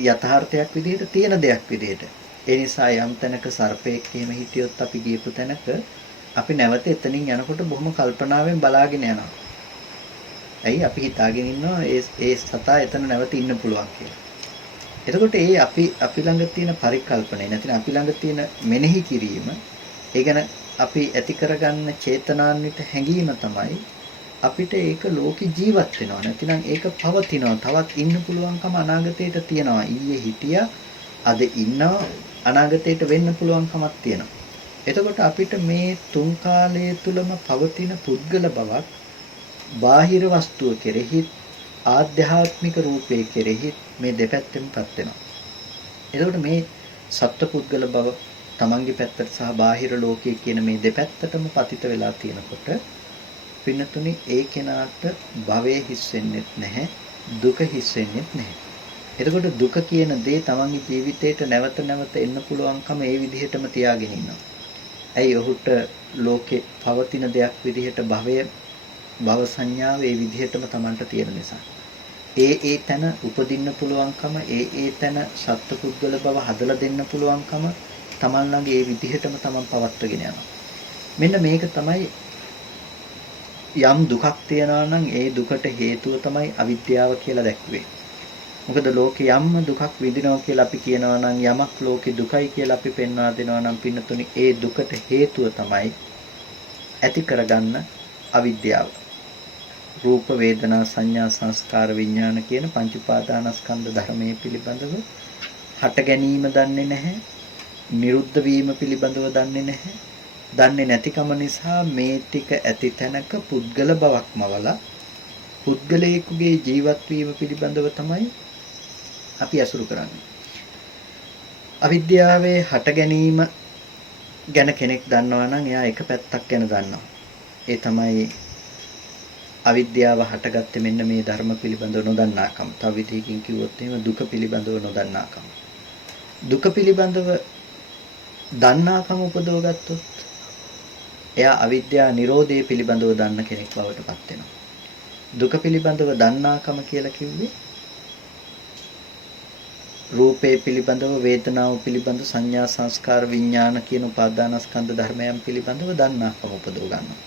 යථාර්ථයක් විදිහට තියෙන දෙයක් විදිහට. ඒ නිසා යම් තැනක සර්පයෙක් එහෙම හිටියොත් අපි ගියපු තැනක අපි නැවත එතනින් යනකොට බොහොම කල්පනාවෙන් බලාගෙන යනවා. ඇයි අපි හිතාගෙන ඉන්නවා ඒ සතා එතන නැවත ඉන්න පුළුවන් කියලා. එතකොට ඒ අපි ළඟ තියෙන පරිකල්පනය නැත්නම් අපි ළඟ තියෙන මෙනෙහි කිරීම ඒ ගැන අපි ඇති කරගන්න චේතනාන්විත හැඟීම තමයි අපිට ඒක ලෝකේ ජීවත් වෙනවා නැත්නම් ඒක පවතිනවා තවත් ඉන්න පුළුවන්කම අනාගතයට තියෙනවා ඊයේ හිටියා අද ඉන්නවා අනාගතයට වෙන්න පුළුවන්කමක් තියෙනවා. එතකොට අපිට මේ තුන් කාලය තුලම පවතින පුද්ගල බවක් බාහිර වස්තුව කෙරෙහි ආධ්‍යාත්මික රූපයේ කෙරෙහි මේ දෙපැත්තෙන්පත් වෙනවා. එතකොට මේ සත්පුද්ගල බව තමන්ගේ පැත්තට සහ බාහිර ලෝකයේ කියන මේ දෙපැත්තටම පතිත වෙලා තියෙනකොට පින්නතුනි ඒ කෙනාට භවයේ හිස් වෙන්නේ නැහැ දුක හිස් වෙන්නේ නැහැ. එතකොට දුක කියන දේ තමන්ගේ ජීවිතේට නැවත නැවත එන්න පුළුවන්කම ඒ විදිහටම තියාගෙන ඉන්නවා. ඇයි ඔහුට ලෝකේ පවතින දෙයක් විදිහට භව සංඥාව ඒ විදිහටම තමන්ට තියෙන නිසා. ඒ තැන උපදින්න පුළුවන්කම ඒ තැන සත්පුද්ගල බව හදලා දෙන්න පුළුවන්කම තමන් ළඟ ඒ විදිහටම තමන් පවත්වාගෙන යනවා. මෙන්න මේක තමයි යම් දුකක් තියනවා නම් ඒ දුකට හේතුව තමයි අවිද්‍යාව කියලා දැක්වේ. මොකද ලෝකේ යම් දුකක් විඳිනවා කියලා අපි කියනවා නම් යමක් ලෝකේ දුකයි කියලා අපි පෙන්වා දෙනවා නම් පින්නතුනි ඒ දුකට හේතුව තමයි ඇති කරගන්න අවිද්‍යාව. රූප වේදනා සංඥා සංස්කාර විඥාන කියන පංච උපාදානස්කන්ධ ධර්මයේ පිළිබඳව හට ගැනීම දන්නේ නැහැ. නිරුද්ධ වීම පිළිබඳව දන්නේ නැහැ. දන්නේ නැතිකම නිසා මේ ටික ඇති තැනක පුද්ගල බවක්ම වලා පුද්ගලයෙකුගේ ජීවත් වීම පිළිබඳව තමයි අපි අසුරු කරන්නේ. අවිද්‍යාවේ හට ගැනීම ගැන කෙනෙක් දන්නවා නම් එයා එක පැත්තක් ගැන දන්නවා. ඒ තමයි අවිද්‍යාව හටගත්තේ මෙන්න මේ ධර්ම පිළිබඳව නොදන්නාකම. තව විදිහකින් කිව්වොත් එහෙම දුක පිළිබඳව නොදන්නාකම. දුක පිළිබඳව දන්නාකම උපදව ගත්තොත් එයා අවිද්‍යා නිරෝධය පිළිබඳව දන්න කෙනෙක් බවට පත් වෙනවා. දුක පිළිබඳව දන්නාකම කියලා කිව්වේ රූපේ පිළිබඳව වේදනාව පිළිබඳව සංඥා සංස්කාර විඥාන කියන උපාදානස්කන්ධ ධර්මයන් පිළිබඳව දන්නාකම උපදව ගන්නවා.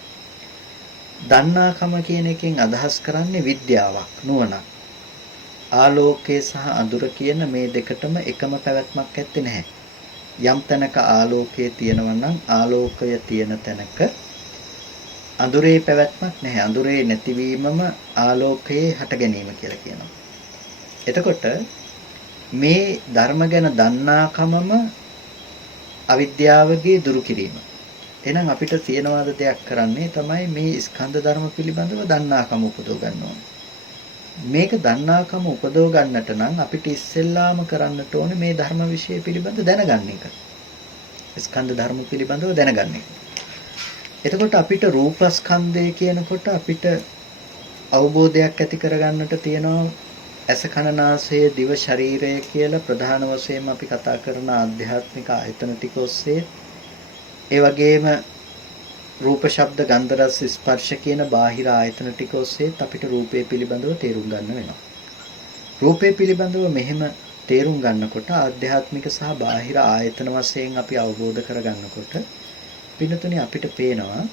දන්නාකම කියන එකෙන් අදහස් කරන්නේ විද්‍යාවක් නුවණක්. ආලෝකය සහ අඳුර කියන මේ දෙකටම එකම පැවැත්මක් ඇත්තේ නැහැ. යම් තැනක ආලෝකයේ තියෙනවා නම් ආලෝකය තියෙන තැනක අඳුරේ පැවැත්මක් නැහැ. අඳුරේ නැතිවීමම ආලෝකයේ හට ගැනීම කියලා කියනවා. එතකොට මේ ධර්ම ගැන දන්නාකමම අවිද්‍යාවගේ දුරු කිරීම. එහෙනම් අපිට තියනවාද දෙයක් කරන්නේ තමයි මේ ස්කන්ධ ධර්ම පිළිබඳව දන්නාකම උපදව ගන්න ඕනේ. මේක දන්නාකම උපදව ගන්නට නම් අපිට ඉස්සෙල්ලාම කරන්නට ඕනේ මේ ධර්ම විශ්ය පිළිබඳ දැනගන්න එක. ස්කන්ධ ධර්ම පිළිබඳව දැනගන්න එක. එතකොට අපිට රූපස්කන්ධය කියනකොට අපිට අවබෝධයක් ඇති කරගන්නට තියෙනවා ඇස කන නාසය දිව ශරීරය කියලා ප්‍රධාන වශයෙන් අපි කතා කරන ආධ්‍යාත්මික ආයතන ටික ඔස්සේ ඒ වගේම රූප ශබ්ද ගන්ධ රස ස්පර්ශ කියන බාහිර ආයතන ටික ඔස්සේ අපිට රූපය පිළිබඳව තේරුම් ගන්න වෙනවා. රූපය පිළිබඳව මෙහෙම තේරුම් ගන්නකොට ආධ්‍යාත්මික සහ බාහිර ආයතන වශයෙන් අපි අවබෝධ කරගන්නකොට පින්නතුනේ අපිට පේනවා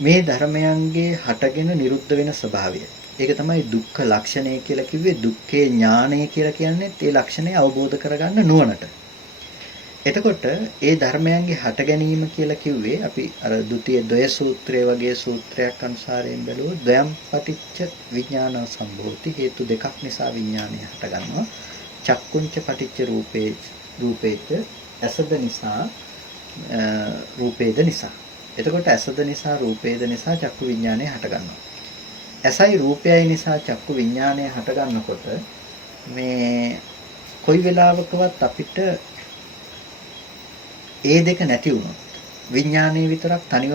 මේ ධර්මයන්ගේ හටගෙන නිරුද්ධ වෙන ස්වභාවය. ඒක තමයි දුක්ඛ ලක්ෂණය කියලා කිව්වේ. දුක්ඛේ ඥානය කියලා කියන්නේ ඒ ලක්ෂණය අවබෝධ කරගන්න නුවණට. එතකොට ඒ ධර්මයන්ගේ හට ගැනීම කියලා කිව්වේ අපි අර ဒုတိ ය ද්වය සූත්‍රයේ වගේ සූත්‍රයක් අනුසාරයෙන් බැලුවොත් ද්වයම් පටිච්ච විඥාන සම්භෝති හේතු දෙකක් නිසා විඥානය හට ගන්නවා. චක්කුංච පටිච්ච රූපේච ඇසද නිසා රූපේද නිසා. එතකොට ඇසද නිසා රූපේද නිසා චක්කු විඥානය හට ගන්නවා. ඇසයි රූපයයි නිසා චක්කු විඥානය හට ගන්නකොට මේ කොයි වෙලාවකවත් අපිට ඒ දෙක නැති වුණොත් විඥානයේ විතරක් තනිව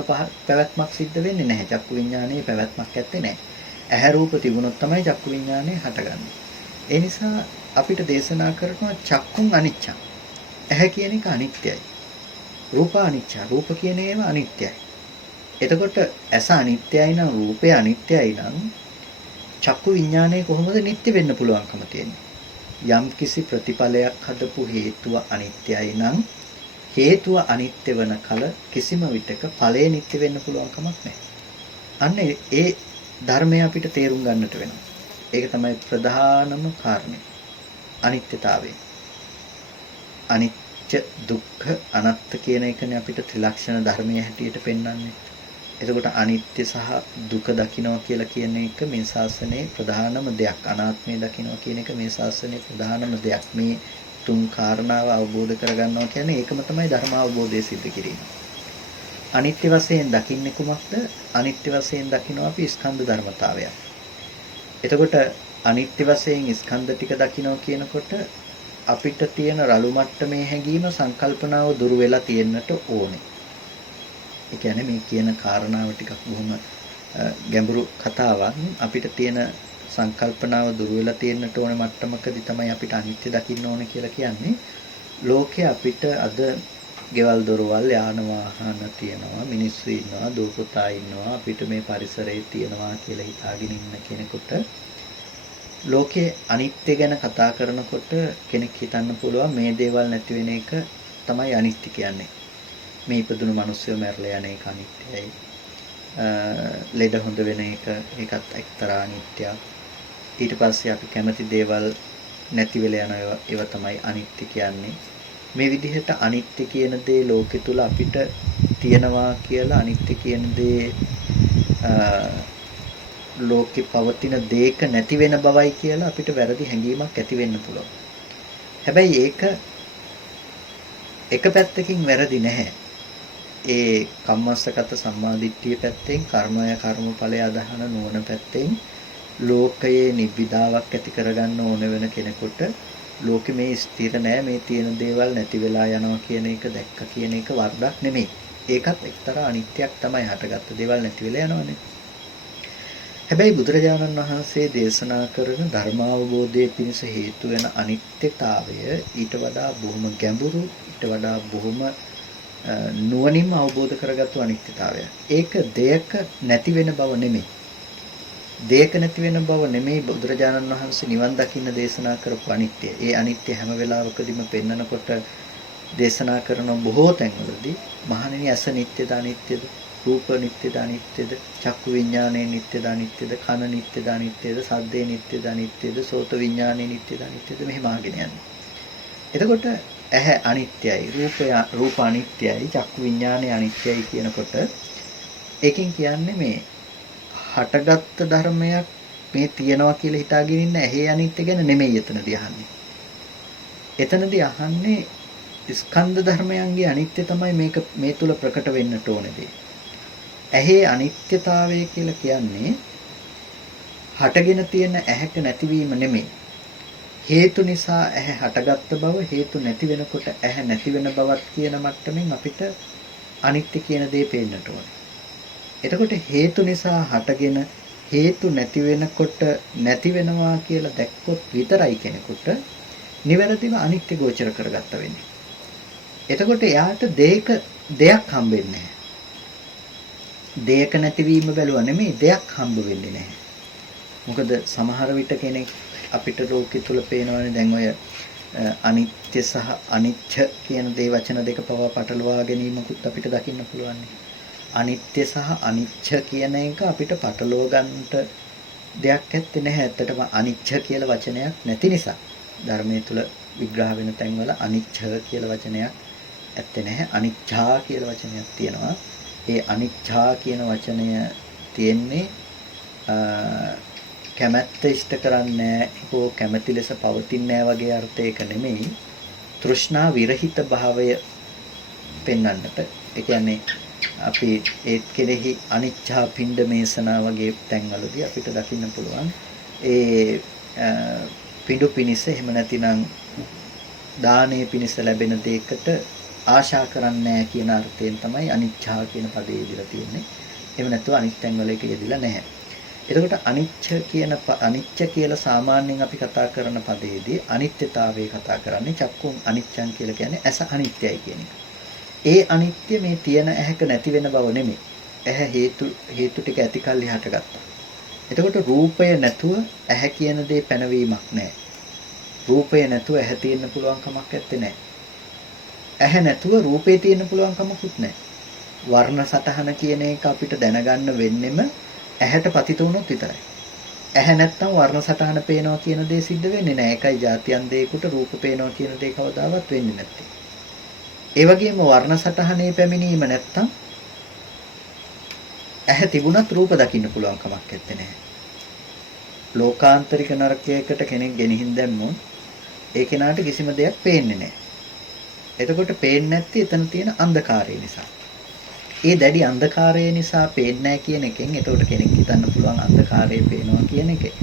පැවැත්මක් සිද්ධ වෙන්නේ නැහැ. චක්කු විඥානයේ පැවැත්මක් ඇත්තේ නැහැ. ඇහැ රූප තිබුණොත් තමයි චක්කු විඥානය හටගන්නේ. ඒ නිසා අපිට දේශනා කරනවා චක්කුං අනිච්චං. ඇහැ කියන එක අනිත්‍යයි. රූප අනිච්ච. රූප කියන ඒවා අනිත්‍යයි. එතකොට ඇස අනිත්‍යයි නම් රූපය අනිත්‍යයි නම් චක්කු විඥානය කොහොමද නිට්ටය වෙන්න පුළුවන්කම තියෙන්නේ? යම් කිසි ප්‍රතිඵලයක් හදපු හේතුව අනිත්‍යයි නම් හේතුව අනිත්‍ය වන කල කිසිම විටක ඵලය නිට්ටය වෙන්න පුළුවන් කමක් නැහැ. අන්න ඒ ධර්මය අපිට තේරුම් ගන්නට වෙනවා. ඒක තමයි ප්‍රධානම කාරණේ. අනිත්‍යතාවය. අනිත්‍ය දුක්ඛ අනාත්ත කියන එකනේ අපිට ත්‍රිලක්ෂණ ධර්මයේ හැටියට පෙන්වන්නේ. එතකොට අනිත්‍ය සහ දුක දකින්නවා කියලා කියන එක මේ ශාසනයේ ප්‍රධානම දෙයක්. අනාත්මය දකින්නවා කියන එක මේ ශාසනයේ ප්‍රධානම දෙයක්. මේ තුන් කාරණාව අවබෝධ කරගන්නවා කියන්නේ ඒකම තමයි ධර්ම අවබෝධය සිද්ධ කිරීම. අනිත්‍ය වශයෙන් දකින්නේ කුමක්ද? අනිත්‍ය වශයෙන් දකිනවා අපි ස්කන්ධ ධර්මතාවය. එතකොට අනිත්‍ය වශයෙන් ස්කන්ධ ටික දකිනවා කියනකොට අපිට තියෙන රළු මට්ටමේ හැඟීම සංකල්පනාව දුරු වෙලා තියෙන්නට ඕනේ. ඒ කියන්නේ මේ කියන කාරණාව ටිකක් බොහොම ගැඹුරු කතාවක්. අපිට තියෙන සංකල්පනාව දුර වෙලා තියෙන්නට ඕන මට්ටමකදී තමයි අපිට අනිත්‍ය දකින්න ඕන කියලා කියන්නේ. ලෝකේ අපිට අද ගෙවල් දොරවල් යාන වාහන තියෙනවා, මිනිස්සු ඉන්නවා, දූ පුතා ඉන්නවා, අපිට මේ පරිසරයේ තියෙනවා කියලා හිතාගෙන ඉන්න කෙනෙකුට ලෝකේ අනිත්‍ය ගැන කතා කරනකොට කෙනෙක් හිතන්න පුළුවන් මේ දේවල් නැති වෙන එක තමයි අනිත්‍ය කියන්නේ. මේ ඉපදුණු මිනිස්සු මැරලා යන එක අනිත්‍යයි. ලෙඩ හොඳ වෙන එක ඒකත් එක්තරා අනිත්‍යයක්. ඊට පස්සේ අපි කැමති දේවල් නැති වෙලා යන ඒවා තමයි අනිත්‍ය කියන්නේ. මේ විදිහට අනිත්‍ය කියන දේ ලෝකෙ තුල අපිට තියෙනවා කියලා අනිත්‍ය කියන දේ ලෝකෙ පවතින දේක නැති වෙන බවයි කියලා අපිට වැරදි හැඟීමක් ඇති වෙන්න පුළුවන්. හැබැයි ඒක එක පැත්තකින් වැරදි නැහැ. ඒ කම්මස්සගත සම්මාදිට්ඨිය පැත්තෙන් කර්මය කර්මඵලය අදහන නුවණ පැත්තෙන් ලෝකයේ නිබ්බිදාවක් ඇති කරගන්න ඕන වෙන කෙනෙකුට ලෝකෙ මේ ස්ථිර නෑ මේ තියෙන දේවල් නැති වෙලා යනවා කියන එක දැක්ක කියන එක වරදක් නෙමෙයි. ඒකත් එක්තරා අනිත්‍යයක් තමයි. හටගත්ත දේවල් නැති වෙලා යනවනේ. හැබැයි බුදුරජාණන් වහන්සේ දේශනා කරන ධර්මාවබෝධයේ පිණිස හේතු වෙන අනිත්‍යතාවය ඊට වඩා බොහොම ගැඹුරු, ඊට වඩා බොහොම නුවණින්ම අවබෝධ කරගත්තු අනිත්‍යතාවය. ඒක දෙයක නැති වෙන බව නෙමෙයි. දෙයක නැති වෙන බව නෙමෙයි බුදුරජාණන් වහන්සේ නිවන් දකින්න දේශනා කරපු අනිත්‍ය. ඒ අනිත්‍ය හැම වෙලාවකදීම පෙන්නකොට දේශනා කරන බොහෝ තැන්වලදී මහණෙනි ඇස නිට්ටයද අනිත්‍යද? රූප නිට්ටයද අනිත්‍යද? චක්කු විඥානයේ නිට්ටයද අනිත්‍යද? කන නිට්ටයද අනිත්‍යද? සද්දේ නිට්ටයද අනිත්‍යද? සෝත විඥානයේ නිට්ටයද අනිත්‍යද? මෙහෙම අහගෙන යන්නේ. එතකොට ඇහැ අනිත්‍යයි, රූප අනිත්‍යයි, චක්කු විඥානය අනිත්‍යයි කියනකොට ඒකෙන් කියන්නේ මේ හටගත්තු ධර්මයක් මේ තියනවා කියලා හිතාගෙන ඉන්න ඇහි අනිත්‍ය ගැන නෙමෙයි එතනදී අහන්නේ. එතනදී අහන්නේ ස්කන්ධ ධර්මයන්ගේ අනිත්‍ය තමයි මේ තුල ප්‍රකට වෙන්නට ඕනේ. ඇහි අනිත්‍යතාවය කියලා කියන්නේ හටගෙන තියෙන ඇහැක නැතිවීම නෙමෙයි. හේතු නිසා ඇහැ හටගත්ත බව, හේතු නැති වෙනකොට ඇහැ නැති වෙන බවත් කියන මට්ටමින් අපිට අනිත්‍ය කියන දේ පේන්නට ඕනේ. එතකොට හේතු නිසා හටගෙන හේතු නැති වෙනකොට නැති වෙනවා කියලා දැක්කොත් විතරයි කෙනෙකුට නිවැරදිව අනිත්‍ය ගෝචර කරගත්ත වෙන්නේ. එතකොට එයාට දෙයක් හම්බෙන්නේ නැහැ. දෙයක නැතිවීම බැලුවා නෙමෙයි දෙයක් හම්බ වෙන්නේ නැහැ. මොකද සමහර විට කෙනෙක් අපිට ලෝකෙ තුල පේනවනේ දැන් ඔය අනිත්‍ය සහ අනිච්ච කියන දේ වචන දෙක පවා පටලවා ගැනීමකුත් අපිට දකින්න පුළුවන්. අනිත්‍ය සහ අනිච්ච කියන එක අපිට පටලව ගන්නට දෙයක් ඇත්තේ නැහැ. ඇත්තටම අනිච්ච කියලා වචනයක් නැති නිසා ධර්මයේ තුල විග්‍රහ වෙන තැන්වල අනිච්ච කියලා වචනයක් ඇත්තේ නැහැ. අනිච්ඡා කියලා වචනයක් තියෙනවා. ඒ අනිච්ඡා කියන වචනය තියෙන්නේ කැමැත්ත ඉෂ්ට කරන්නේ හෝ කැමැති ලෙස පවතින්නේ වගේ අර්ථයක නෙමෙයි. තෘෂ්ණා විරහිත භාවය පෙන්වන්නට. ඒ කියන්නේ අපි ඒ කෙරෙහි අනිච්ඡා පින්ඩ මේසනා වගේ තැන්වලදී අපිට දකින්න පුළුවන්. ඒ පිඬු පිනිස එහෙම නැතිනම් දානයේ පිනිස ලැබෙන දෙයකට ආශා කරන්නේ නැහැ කියන අර්ථයෙන් තමයි අනිච්ඡා කියන පදේ ඉදලා තියෙන්නේ. එහෙම නැත්නම් අනිත් තැන් වල ඒක යෙදিলা නැහැ. එතකොට අනිච්ච කියලා සාමාන්‍යයෙන් අපි කතා කරන පදේදී අනිත්‍යතාවය කතා කරන්නේ චක්කුන් අනිච්චං කියලා කියන්නේ ඇස අනිත්‍යයි කියන එක. ඒ අනිත්‍ය මේ තියෙන ඇහැක නැති වෙන බව නෙමෙයි. ඇහැ හේතු ටික ඇති කල්හි හටගත්තා. එතකොට රූපය නැතුව ඇහැ කියන දේ පැනවීමක් නැහැ. රූපය නැතුව ඇහැ තියෙන්න පුළුවන් කමක් නැත්තේ නැහැ. ඇහැ නැතුව රූපේ තියෙන්න පුළුවන් කමකුත් නැහැ. වර්ණ සටහන කියන එක අපිට දැනගන්න වෙන්නෙම ඇහැට පතිත වුණොත් විතරයි. ඇහැ නැත්තම් වර්ණ සටහන පේනවා කියන දේ සිද්ධ වෙන්නේ නැහැ. ඒකයි જાතියන් දෙයකට රූප පේනවා කියන දේ කවදාවත් වෙන්නේ නැත්තේ. ඒ වගේම වර්ණ සටහනේ පැමිණීම නැත්තම් ඇහැ තිබුණත් රූප දකින්න පුළුවන් කමක් නැත්තේ. ලෝකාන්තරික නරකයකට කෙනෙක් ගෙනihin දැම්මොත් ඒ කෙනාට කිසිම දෙයක් පේන්නේ නැහැ. එතකොට පේන්නේ නැත්තේ එතන තියෙන අන්ධකාරය නිසා. ඒ දැඩි අන්ධකාරය නිසා පේන්නේ නැහැ කියන එකෙන් එතකොට කෙනෙක් හිතන්න පුළුවන් අන්ධකාරය පේනවා කියන එකේ.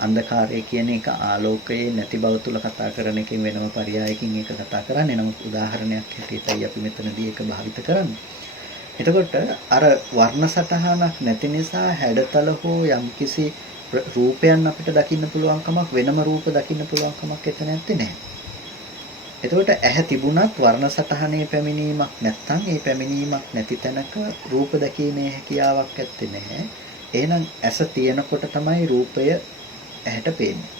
අන්ධකාරය කියන එක ආලෝකයේ නැති බව තුල කතා කරන එකෙන් වෙනම පරයයකින් ඒක කතා කරන්නේ. නමුත් උදාහරණයක් හැටියටයි අපි මෙතනදී ඒක භාවිත කරන්නේ. එතකොට අර වර්ණ සටහනක් නැති නිසා හැඩතල හෝ යම්කිසි රූපයන් අපිට දකින්න පුළුවන් කමක් වෙනම රූප දකින්න පුළුවන් කමක් එතන නැත්තේ නෑ. එතකොට ඇහැ තිබුණත් වර්ණ සටහනේ පැමිණීමක් නැත්නම් ඒ පැමිණීමක් නැති තැනක රූප දැකීමේ හැකියාවක් ඇත්තේ නැහැ. එහෙනම් ඇස තියෙනකොට තමයි රූපය ඇහැට පේන්නේ.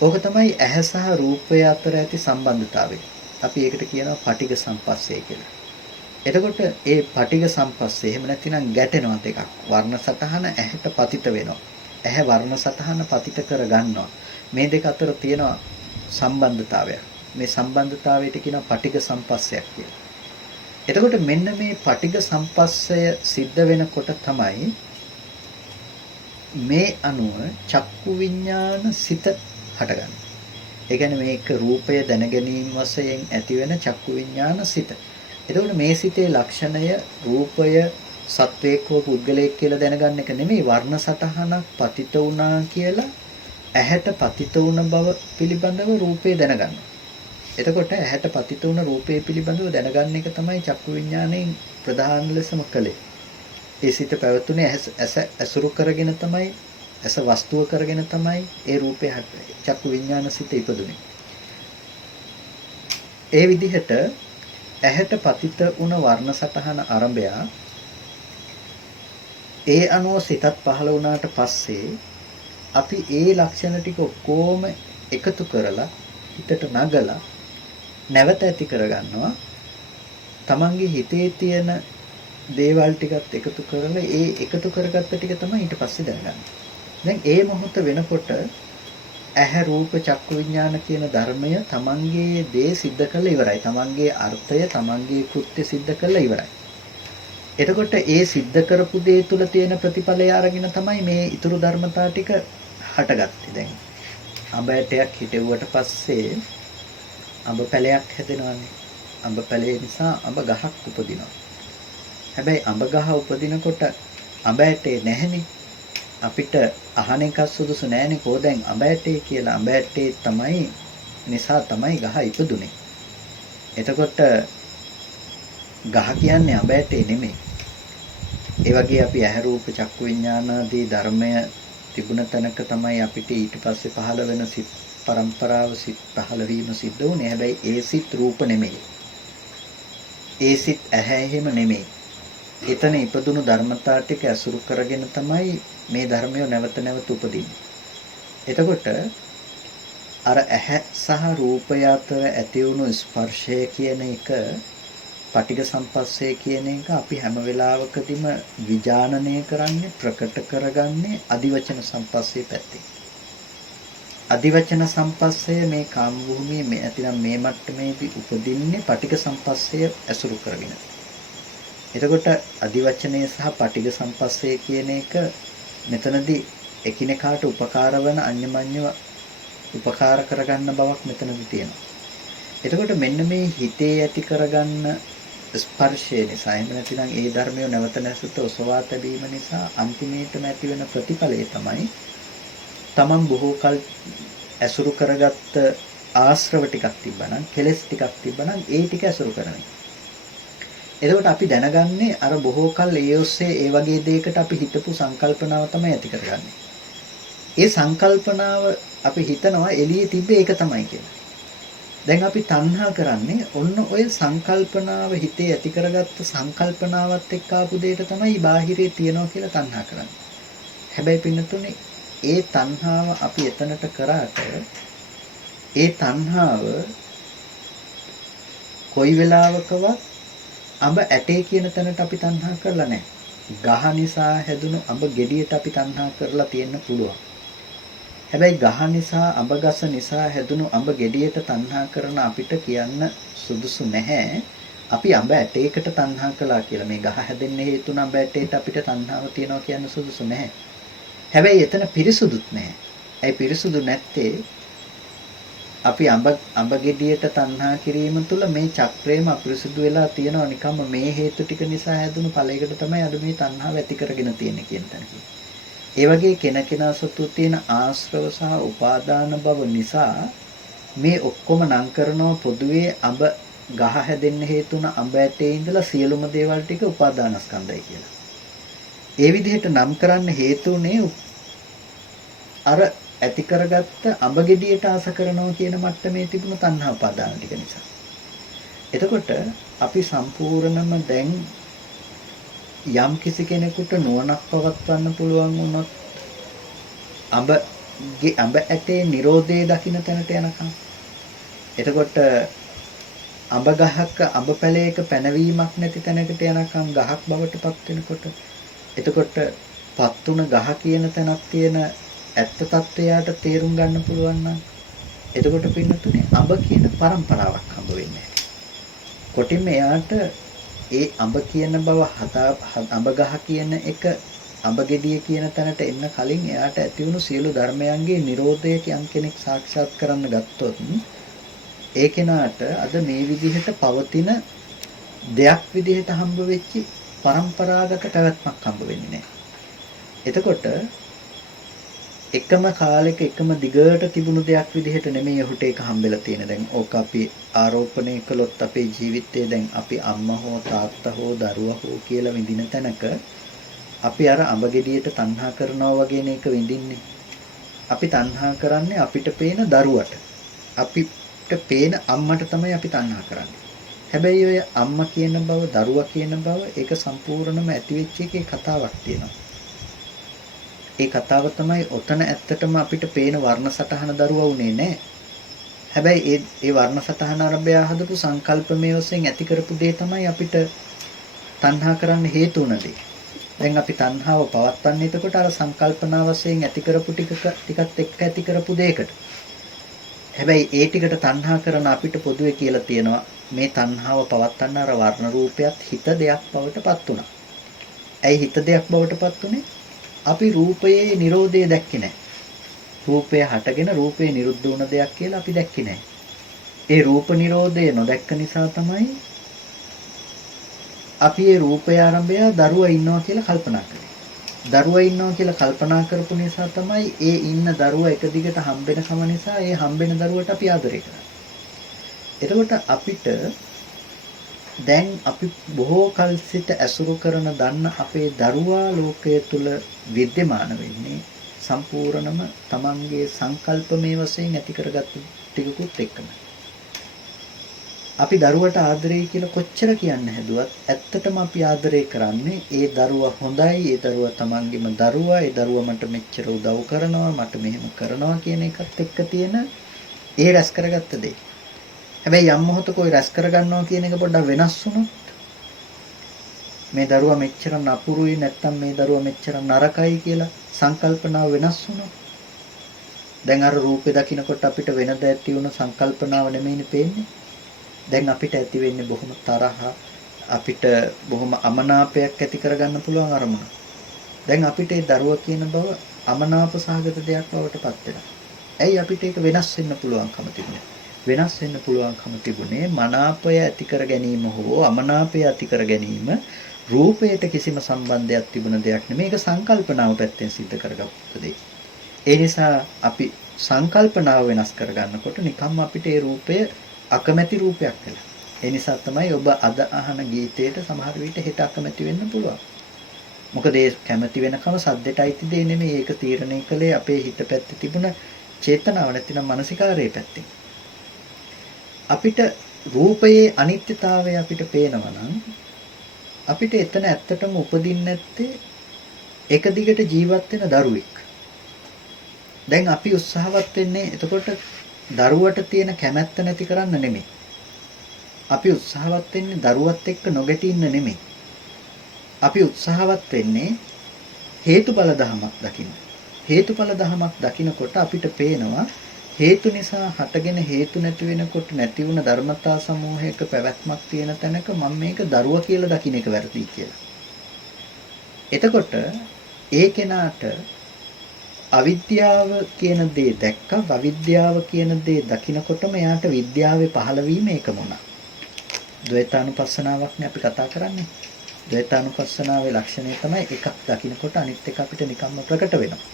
ඕක තමයි ඇහැ සහ රූපය අතර ඇති සම්බන්ධතාවය. අපි ඒකට කියනවා පටිඝ සම්පස්සේ කියලා. එතකොට ඒ පටිඝ සම්පස්සේ එහෙම නැතිනම් ගැටෙනවා දෙකක්. වර්ණ සටහන ඇහැට පතිත වෙනවා. ඇහැ වර්ණ සටහන පතිත කර ගන්නවා. මේ දෙක අතර තියෙන සම්බන්ධතාවයක්. මේ සම්බන්ධතාවයට කියනවා පටිඝ සම්පස්සයක් කියලා. එතකොට මෙන්න මේ පටිඝ සම්පස්සය සිද්ධ වෙනකොට තමයි මේ අනුව චක්කු විඥාන සිත හටගන්නේ. ඒ කියන්නේ මේක රූපය දැන ගැනීම වශයෙන් ඇති වෙන චක්කු විඥාන සිත. එතකොට මේ සිතේ ලක්ෂණය රූපය සත්වේකව පුද්ගලයෙක් කියලා දැනගන්න එක නෙමෙයි, වර්ණ සටහනක් පතිත වුණා කියලා ඇහැට පතිත වුණ බව පිළිබඳව රූපේ දැනගන්න. එතකොට ඇහැට පතිත වුණ රූපේ පිළිබඳව දැනගන්න එක තමයි චක්කු විඥාණයෙන් ප්‍රධාන ලෙසම කළේ. ඒ සිත පැවතුනේ ඇස ඇසුරු කරගෙන තමයි, ඇස වස්තුව කරගෙන තමයි ඒ රූපේ චක්කු විඥාන සිත ඉපදුනේ. ඒ විදිහට ඇහැට පතිත වුණ වර්ණ සටහන ආරම්භය ඒ අනුව සිතත් පහළ වුණාට පස්සේ අපි ඒ ලක්ෂණ ටික ඔක්කොම එකතු කරලා හිතට නගලා නැවත ඇති කරගන්නවා. තමන්ගේ හිතේ තියෙන දේවල් ටිකත් එකතු කරලා ඒ එකතු කරගත්ත ටික තමයි ඊට පස්සේ දැනගන්නේ. දැන් ඒ මොහොත වෙනකොට ඇහැ රූප චක්කු විඥාන කියන ධර්මය තමන්ගේ දේ සිද්ධ කළා ඉවරයි. තමන්ගේ අර්ථය තමන්ගේ කෘත්‍ය සිද්ධ කළා ඉවරයි. එතකොට ඒ සිද්ධ කරපු දේ තුල තියෙන ප්‍රතිඵලය අරගෙන තමයි මේ ඊතුරු ධර්මතා ටික හටගත්තේ. දැන් අඹ ඇටයක් හිටෙව්වට පස්සේ අඹ පැලයක් හැදෙනවානේ. අඹ පැලේ නිසා අඹ ගහක් උපදිනවා. හැබැයි අඹ ගහ උපදිනකොට අඹ ඇටේ නැහැනේ. අපිට අහන එක සුදුසු නෑනේ කො දැන් අඹ ඇටේ කියලා. අඹ ඇටේ තමයි නිසා තමයි ගහ ඉපදුනේ. එතකොට ගහ කියන්නේ අඹ ඇටේ නෙමෙයි. ඒ වගේ අපි ඇහැ රූප චක්කු විඥානාදී ධර්මය තිබුණ තැනක තමයි අපිට ඊට පස්සේ පහළ වෙන සිත් පරම්පරාව සිත් පහළ වීම සිද්ධ වුනේ. හැබැයි ඒ සිත් රූප නෙමෙයි. ඒ සිත් ඇහැ එහෙම නෙමෙයි. එතන ඉපදුණු ධර්මතා ටික අසුරු කරගෙන තමයි මේ ධර්මය නැවත නැවත උපදින්නේ. එතකොට අර ඇහැ සහ රූපය අතර ඇති වුණු ස්පර්ශය කියන එක පටිඝ සම්පස්සේ කියන එක අපි හැම වෙලාවකදීම විජානනය කරන්නේ ප්‍රකට කරගන්නේ අදිවචන සම්පස්සේ පැත්තේ. අදිවචන සම්පස්සය මේ කාම භූමියේ මේ ඇතිනම් මේ මට්ටමේදී උපදින්නේ පටිඝ සම්පස්සය ඇසුරු කරගෙන. එතකොට අදිවචනය සහ පටිඝ සම්පස්සය කියන එක මෙතනදී එකිනෙකාට උපකාර වන අන්‍යමඤ්ඤව උපකාර කරගන්න බවක් මෙතනදී තියෙනවා. එතකොට මෙන්න මේ හිතේ ඇති කරගන්න ස්පර්ශය නිසා එහෙම නැතිනම් ඒ ධර්මය නැවත නැසුත ඔසවා තැබීම නිසා අන්තිමේටම ඇති වෙන ප්‍රතිඵලය තමයි තමන් බොහෝ කල ඇසුරු කරගත්ත ආශ්‍රව ටිකක් තිබ්බනම් කෙලෙස් ටිකක් තිබ්බනම් ඒ ටික ඇසුරු කරන්නේ. එතකොට අපි දැනගන්නේ අර බොහෝ කල ඒ ඔස්සේ ඒ වගේ දෙයකට අපි හිතපු සංකල්පනාව තමයි ඇති කරගන්නේ. ඒ සංකල්පනාව අපි හිතනවා එළියේ තිබ්බේ ඒක තමයි කියලා. දැන් අපි තණ්හා කරන්නේ ඔන්න ඔය සංකල්පනාව හිතේ ඇති කරගත්ත සංකල්පනාවත් එක්ක ආපු දෙයට තමයි බාහිරේ තියනවා කියලා තණ්හා කරන්නේ. හැබැයි පින්නතුනේ ඒ තණ්හාව අපි එතනට කරාට ඒ තණ්හාව කොයි වෙලාවකවත් අඹ ඇටේ කියන තැනට අපි තණ්හා කරලා නැහැ. ගහ නිසා හැදුණු අඹ ගෙඩියට අපි තණ්හා කරලා තියෙන්න පුළුවන්. හැබැයි ගහ නිසා අඹ ගස නිසා හැදුණු අඹ ගෙඩියට තණ්හා කරන අපිට කියන්න සුදුසු නැහැ. අපි අඹ ඇටයකට තණ්හා කළා කියලා. මේ ගහ හැදෙන්න හේතු වුණ අඹ ඇටයට අපිට තණ්හාව තියනවා කියන්න සුදුසු නැහැ. හැබැයි එතන පිරිසුදුත් නැහැ. ඒ පිරිසුදු නැත්තේ අපි අඹ ගෙඩියට තණ්හා කිරීම තුළ මේ චක්‍රයම අපිරිසුදු වෙලා තියෙනවා. නිකම්ම මේ හේතු ටික නිසා හැදුණු ඵලයකට තමයි අද මේ තණ්හාව ඇති කරගෙන තියෙන්නේ කියන තැනක. ඒ වගේ කෙනකෙනා සතු තියෙන ආශ්‍රව සහ උපාදාන බව නිසා මේ ඔක්කොම නම් කරනවා පොදුවේ අඹ ගහ හැදෙන්න හේතු වුණ අඹ ඇටේ ඉඳලා සියලුම දේවල් ටික උපාදානස්කන්ධයි කියලා. ඒ විදිහට නම් කරන්න හේතුනේ අර ඇති කරගත්ත අඹ ගෙඩියට ආස කරනවා කියන මට්ටමේ තිබුණු තණ්හා උපාදාන ටික නිසා. එතකොට අපි සම්පූර්ණම දැන් යම් කිසි කෙනෙකුට නුවණක් පවත්වන්න පුළුවන් වුණොත් අඹ ඇටේ Nirodhe දකින්න තැනට යනකම්. එතකොට අඹ ගහක අඹ පැලයක පැනවීමක් නැති තැනකට යනකම් ගහක් බවට පත් වෙනකොට එතකොට පත්තුන ගහ කියන තැනක් තියෙන ඇත්ත තත්වයට තේරුම් ගන්න පුළුවන් නම් එතකොට පින්නතුනේ අඹ කියන પરම්පරාවක් හම්බ වෙන්නේ. කොටින්ම එයාට ඒ අඹ කියන බව අඹ ගහ කියන එක අඹ ගෙඩිය කියන තැනට එන්න කලින් එයාට ඇති වුණු සියලු ධර්මයන්ගේ Nirodha යම් කෙනෙක් සාක්ෂාත් කරන්න ගත්තොත් ඒ කෙනාට අද මේ විදිහට පවතින දෙයක් විදිහට හම්බ වෙච්ච પરම්පරාගත පැවැත්මක් හම්බ වෙන්නේ නැහැ. එතකොට එකම කාලෙක එකම දිගට තිබුණු දෙයක් විදිහට නෙමෙයි ඔහුට ඒක හම්බෙලා තියෙන. දැන් ඕක අපි ආරෝපණය කළොත් අපේ ජීවිතයේ දැන් අපි අම්මා හෝ තාත්තා හෝ දරුවා හෝ කියලා විඳින තැනක අපි අර අඹ ගෙඩියට තණ්හා කරනවා වගේ නේක විඳින්නේ. අපි තණ්හා කරන්නේ අපිට පේන දරුවට. අපිට පේන අම්මට තමයි අපි තණ්හා කරන්නේ. හැබැයි ඔය අම්මා කියන බව, දරුවා කියන බව ඒක සම්පූර්ණයෙන්ම ඇති වෙච්ච එකේ කතාවක් තියෙනවා. ඒ කතාව තමයි ඔතන ඇත්තටම අපිට පේන වර්ණ සටහන දරුවා උනේ නැහැ. හැබැයි ඒ වර්ණ සටහන අරබය හදපු සංකල්පමය වශයෙන් ඇති කරපු දේ තමයි අපිට තණ්හා කරන්න හේතු වුණ දේ. දැන් අපි තණ්හාව පවත්වන්නේ එතකොට අර සංකල්පනා වශයෙන් ඇති කරපු ටිකත් එක්ක ඇති කරපු දෙයකට. හැබැයි ඒ ටිකට තණ්හා කරන අපිට පොදුවේ කියලා තියෙනවා මේ තණ්හාව පවත්වන්න අර වර්ණ රූපයත් හිත දෙයක් බවට පත් වුණා. ඇයි හිත දෙයක් බවට පත් උනේ? අපි රූපයේ Nirodhe දැක්කේ නැහැ. රූපය හටගෙන රූපේ නිරුද්ධ වුණ දෙයක් කියලා අපි දැක්කේ නැහැ. ඒ රූප Nirodhe නොදැක්ක නිසා තමයි අපි ඒ රූපය ආරම්භය දරුවා ඉන්නවා කියලා කල්පනා කරේ. දරුවා ඉන්නවා කියලා කල්පනා කරපු නිසා තමයි ඒ ඉන්න දරුවා එක දිගට හම්බෙන කම නිසා ඒ හම්බෙන දරුවට අපි ආදරය කරන්නේ. එතකොට අපිට දැන් අපි බොහෝ කල් සිට ඇසුරු කරන දන්න අපේ දරුවා ලෝකයේ තුල विद्यमान වෙන්නේ සම්පූර්ණම තමන්ගේ සංකල්පමය වශයෙන් ඇති කරගත්ත ටිකකුත් එක්කම. අපි දරුවට ආදරේ කියලා කොච්චර කියන්න හැදුවත් ඇත්තටම අපි ආදරේ කරන්නේ ඒ දරුවා හොඳයි, ඒ දරුවා තමන්ගේම දරුවා, ඒ දරුවා මට මෙච්චර උදව් කරනවා, මට මෙහෙම කරනවා කියන එකත් එක්ක තියෙන ඒ රැස් කරගත්ත දේ. හැබැයි යම් මොහොතක ඔය රැස් කරගන්නවා කියන එක පොඩ්ඩක් වෙනස් වුණොත් මේ දරුවා මෙච්චර නපුරුයි නැත්තම් මේ දරුවා මෙච්චර නරකයි කියලා සංකල්පනාව වෙනස් වුණොත් දැන් අර රූපේ දකිනකොට අපිට වෙනද ඇති වුණ සංකල්පනාව නෙමෙයිනේ පේන්නේ. දැන් අපිට ඇති වෙන්නේ බොහොම තරහ, අපිට බොහොම අමනාපයක් ඇති කරගන්න පුළුවන් අරමුණ. දැන් අපිට ඒ දරුවා කියන බව අමනාප සහගත දෙයක් බවට පත් වෙනවා. ඇයි අපිට ඒක වෙනස් වෙන්න පුළුවන්කම තිබුණේ? වෙනස් වෙන්න පුළුවන්කම තිබුණේ මනාපය ඇති කර ගැනීම හෝ අමනාපය ඇති කර ගැනීම රූපයට කිසිම සම්බන්ධයක් තිබුණ දෙයක් නෙමෙයි. ඒක සංකල්පනාව පැත්තෙන් සිද්ධ කරගත්ත දෙයක්. ඒ නිසා අපි සංකල්පනාව වෙනස් කරගන්නකොට නිකම්ම අපිට ඒ රූපය අකමැති රූපයක් වෙනවා. ඒ නිසා තමයි ඔබ අද අහන ගීතයට සමහර විට හෙට අකමැති වෙන්න පුළුවන්. මොකද ඒ කැමැති වෙනකම සද්දෙට අයිති දෙ නෙමෙයි. ඒක තීරණය කළේ අපේ හිත පැත්තේ තිබුණ චේතනාව නැතිනම් මානසිකාරයේ පැත්තෙන්. අපිට රූපයේ අනිත්‍යතාවය අපිට පේනවා නම් අපිට එතන ඇත්තටම උපදින්න නැත්තේ එක දිගට ජීවත් වෙන දරුවෙක්. දැන් අපි උත්සාහවත් වෙන්නේ එතකොට දරුවට තියෙන කැමැත්ත නැති කරන්න නෙමෙයි. අපි උත්සාහවත් වෙන්නේ දරුවත් එක්ක නොගැටී ඉන්න නෙමෙයි. අපි උත්සාහවත් වෙන්නේ හේතුඵල ධමයක් දකින්න. හේතුඵල ධමයක් දකිනකොට අපිට පේනවා හේතු නිසා හටගෙන හේතු නැති වෙනකොට නැති වුණ ධර්මතා සමූහයක පැවැත්මක් තියෙන තැනක මම මේක දරුවා කියලා දකින්න එක වැරදි කියලා. එතකොට ඒ කෙනාට අවිද්‍යාව කියන දේ දැක්කා. අවිද්‍යාව කියන දේ දකිනකොටම එයාට විද්‍යාවේ පහළ වීම ඒක මොනවා? ද්වෛතානුපස්සනාවක්නේ අපි කතා කරන්නේ. ද්වෛතානුපස්සනාවේ ලක්ෂණය තමයි එකක් දකිනකොට අනිත් එක අපිට නිකම්ම ප්‍රකට වෙනවා.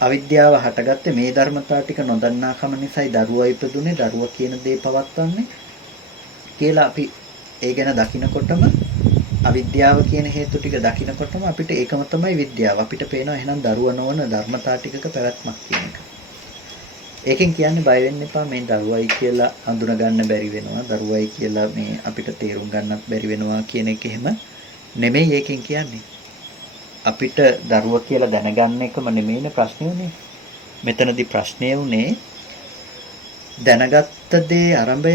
අවිද්‍යාව හටගත්තේ මේ ධර්මතාව ටික නොදන්නාකම නිසායි දරුවා ඉපදුනේ, දරුවා කියන දේ පවත්වන්නේ කියලා අපි ඒ ගැන දකිනකොටම අවිද්‍යාව කියන හේතු ටික දකිනකොටම අපිට ඒකම තමයි විද්‍යාව. අපිට පේනවා එහෙනම් දරුවා නොවන ධර්මතාව ටිකක පැවැත්මක් කියන එක. ඒකෙන් කියන්නේ බය වෙන්න එපා මේ දරුවයි කියලා හඳුනා ගන්න බැරි වෙනවා. දරුවයි කියලා මේ අපිට තේරුම් ගන්නත් බැරි වෙනවා කියන එක එහෙම නෙමෙයි ඒකෙන් කියන්නේ. අපිට දරුවා කියලා දැනගන්න එකම නෙමෙයිනේ ප්‍රශ්නේ උනේ. මෙතනදී ප්‍රශ්නේ උනේ දැනගත්ත දේ ආරම්භය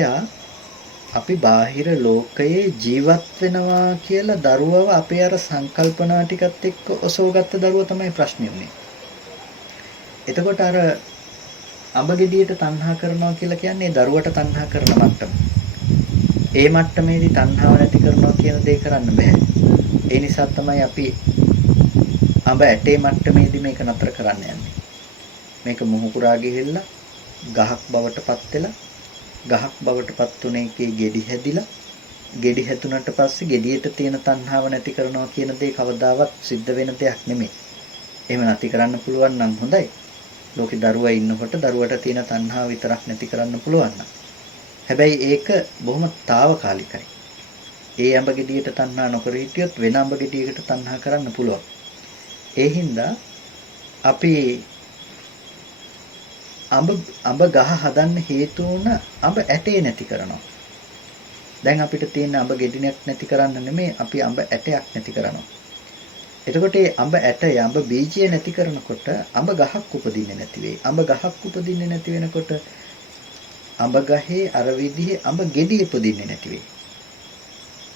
අපි බාහිර ලෝකයේ ජීවත් වෙනවා කියලා දරුවව අපේ අර සංකල්පනා ටිකත් එක්ක ඔසවගත්ත දරුවා තමයි ප්‍රශ්නේ උනේ. එතකොට අර අඹ ගෙඩියට තණ්හා කරනවා කියලා කියන්නේ දරුවට තණ්හා කරන මට්ටම. ඒ මට්ටමේදී තණ්හාව නැති කරනවා කියන දේ කරන්න බෑ. ඒ නිසා තමයි අපි අඹ ඇටේ මට්ටමේදී මේක නතර කරන්න යන්නේ. මේක මුහුකුරා ගිහිල්ලා ගහක් බවට පත් වෙලා ගහක් බවට පත් උනේ කී ගෙඩි හැදිලා ගෙඩි හැදුනට පස්සේ ගෙඩියට තියෙන තණ්හාව නැති කරනවා කියන දේ කවදාවත් සිද්ධ වෙන දෙයක් නෙමෙයි. එහෙම නැති කරන්න පුළුවන් නම් හොඳයි. ලෝකේ දරුවා ඉන්නකොට දරුවට තියෙන තණ්හාව විතරක් නැති කරන්න පුළුවන් නම්. හැබැයි ඒක බොහොම తాවකාලිකයි. ඒ අඹ ගෙඩියට තණ්හා නොකර හිටියොත් වෙන අඹ ගෙඩියකට තණ්හා කරන්න පුළුවන්. ඒ හින්දා අපි අඹ ගහ හදන්න හේතු වුණ අඹ ඇටේ නැති කරනවා. දැන් අපිට තියෙන අඹ ගෙඩියක් නැති කරන්න නෙමෙයි අපි අඹ ඇටයක් නැති කරනවා. එතකොට මේ අඹ ඇටය අඹ බීජය නැති කරනකොට අඹ ගහක් උපදින්නේ නැති වෙයි. අඹ ගහක් උපදින්නේ නැති වෙනකොට අඹ ගහේ අර විදිහේ අඹ ගෙඩි උපදින්නේ නැති වෙයි.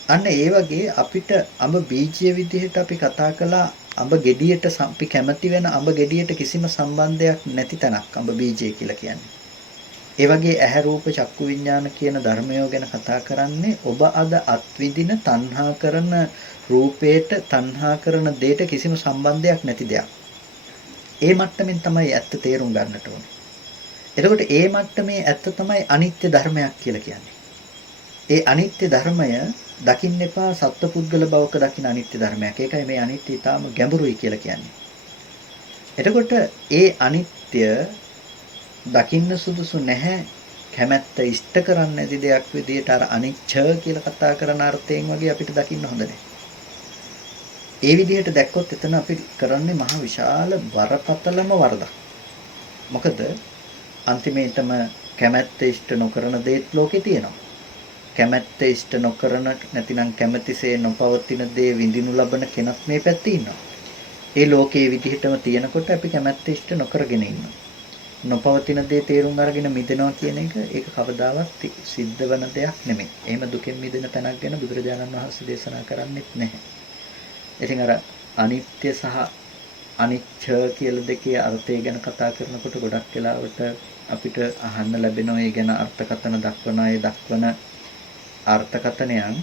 අන්න ඒ වගේ අපිට අඹ බීජය විදිහට අපි කතා කළා අඹ ගෙඩියට අපි කැමති වෙන අඹ ගෙඩියට කිසිම සම්බන්ධයක් නැති තැනක් අඹ බීජය කියලා කියන්නේ. ඒ වගේ ඇහැ රූප චක්කු විඥාන කියන ධර්මය ගැන කතා කරන්නේ ඔබ අද අත්විඳින තණ්හා කරන රූපේට තණ්හා කරන දෙයට කිසිම සම්බන්ධයක් නැති දෙයක්. ඒ මට්ටමින් තමයි ඇත්ත තේරුම් ගන්නට ඕනේ. එතකොට ඒ මට්ටමේ ඇත්ත තමයි අනිත්‍ය ධර්මයක් කියලා කියන්නේ. ඒ අනිත්‍ය ධර්මය දකින්න එපා සත්පුද්ගල භවක දකින්න අනිත්‍ය ධර්මයක්. ඒකයි මේ අනිත්‍ය ඊටාම ගැඹුරුයි කියලා කියන්නේ. එතකොට ඒ අනිත්‍ය දකින්න සුදුසු නැහැ. කැමැත්ත ඉෂ්ට කරන්නේ නැති දෙයක් විදිහට අර අනිච්ච කියලා කතා කරන අර්ථයෙන් වගේ අපිට දකින්න හොඳ නැහැ. ඒ විදිහට දැක්කොත් එතන අපි කරන්නේ මහ විශාල බරපතලම වරදක්. මොකද අන්තිමේටම කැමැත්ත ඉෂ්ට නොකරන දේත් ලෝකේ තියෙනවා. කැමැත්ත ඉෂ්ට නොකරන නැතිනම් කැමැතිසේ නොපවතින දේ විඳිනු ලබන කෙනෙක් මේ පැත්තේ ඉන්නවා. ඒ ලෝකයේ විදිහටම තියෙනකොට අපි කැමැත්ත ඉෂ්ට නොකරගෙන ඉන්නවා. නොපවතින දේ තේරුම් අරගෙන මිදෙනවා කියන එක ඒක කවදාවත් සිද්ධ වෙන දෙයක් නෙමෙයි. එහෙම දුකෙන් මිදෙන තැනක් ගැන බුදුරජාණන් වහන්සේ දේශනා කරන්නේත් නැහැ. ඉතින් අර අනිත්‍ය සහ අනිච්ච කියලා දෙකේ අර්ථය ගැන කතා කරනකොට ගොඩක් වෙලාවට අපිට අහන්න ලැබෙනවා ඒ ගැන අර්ථකථන දක්වන අය දක්වන අර්ථකථනයන්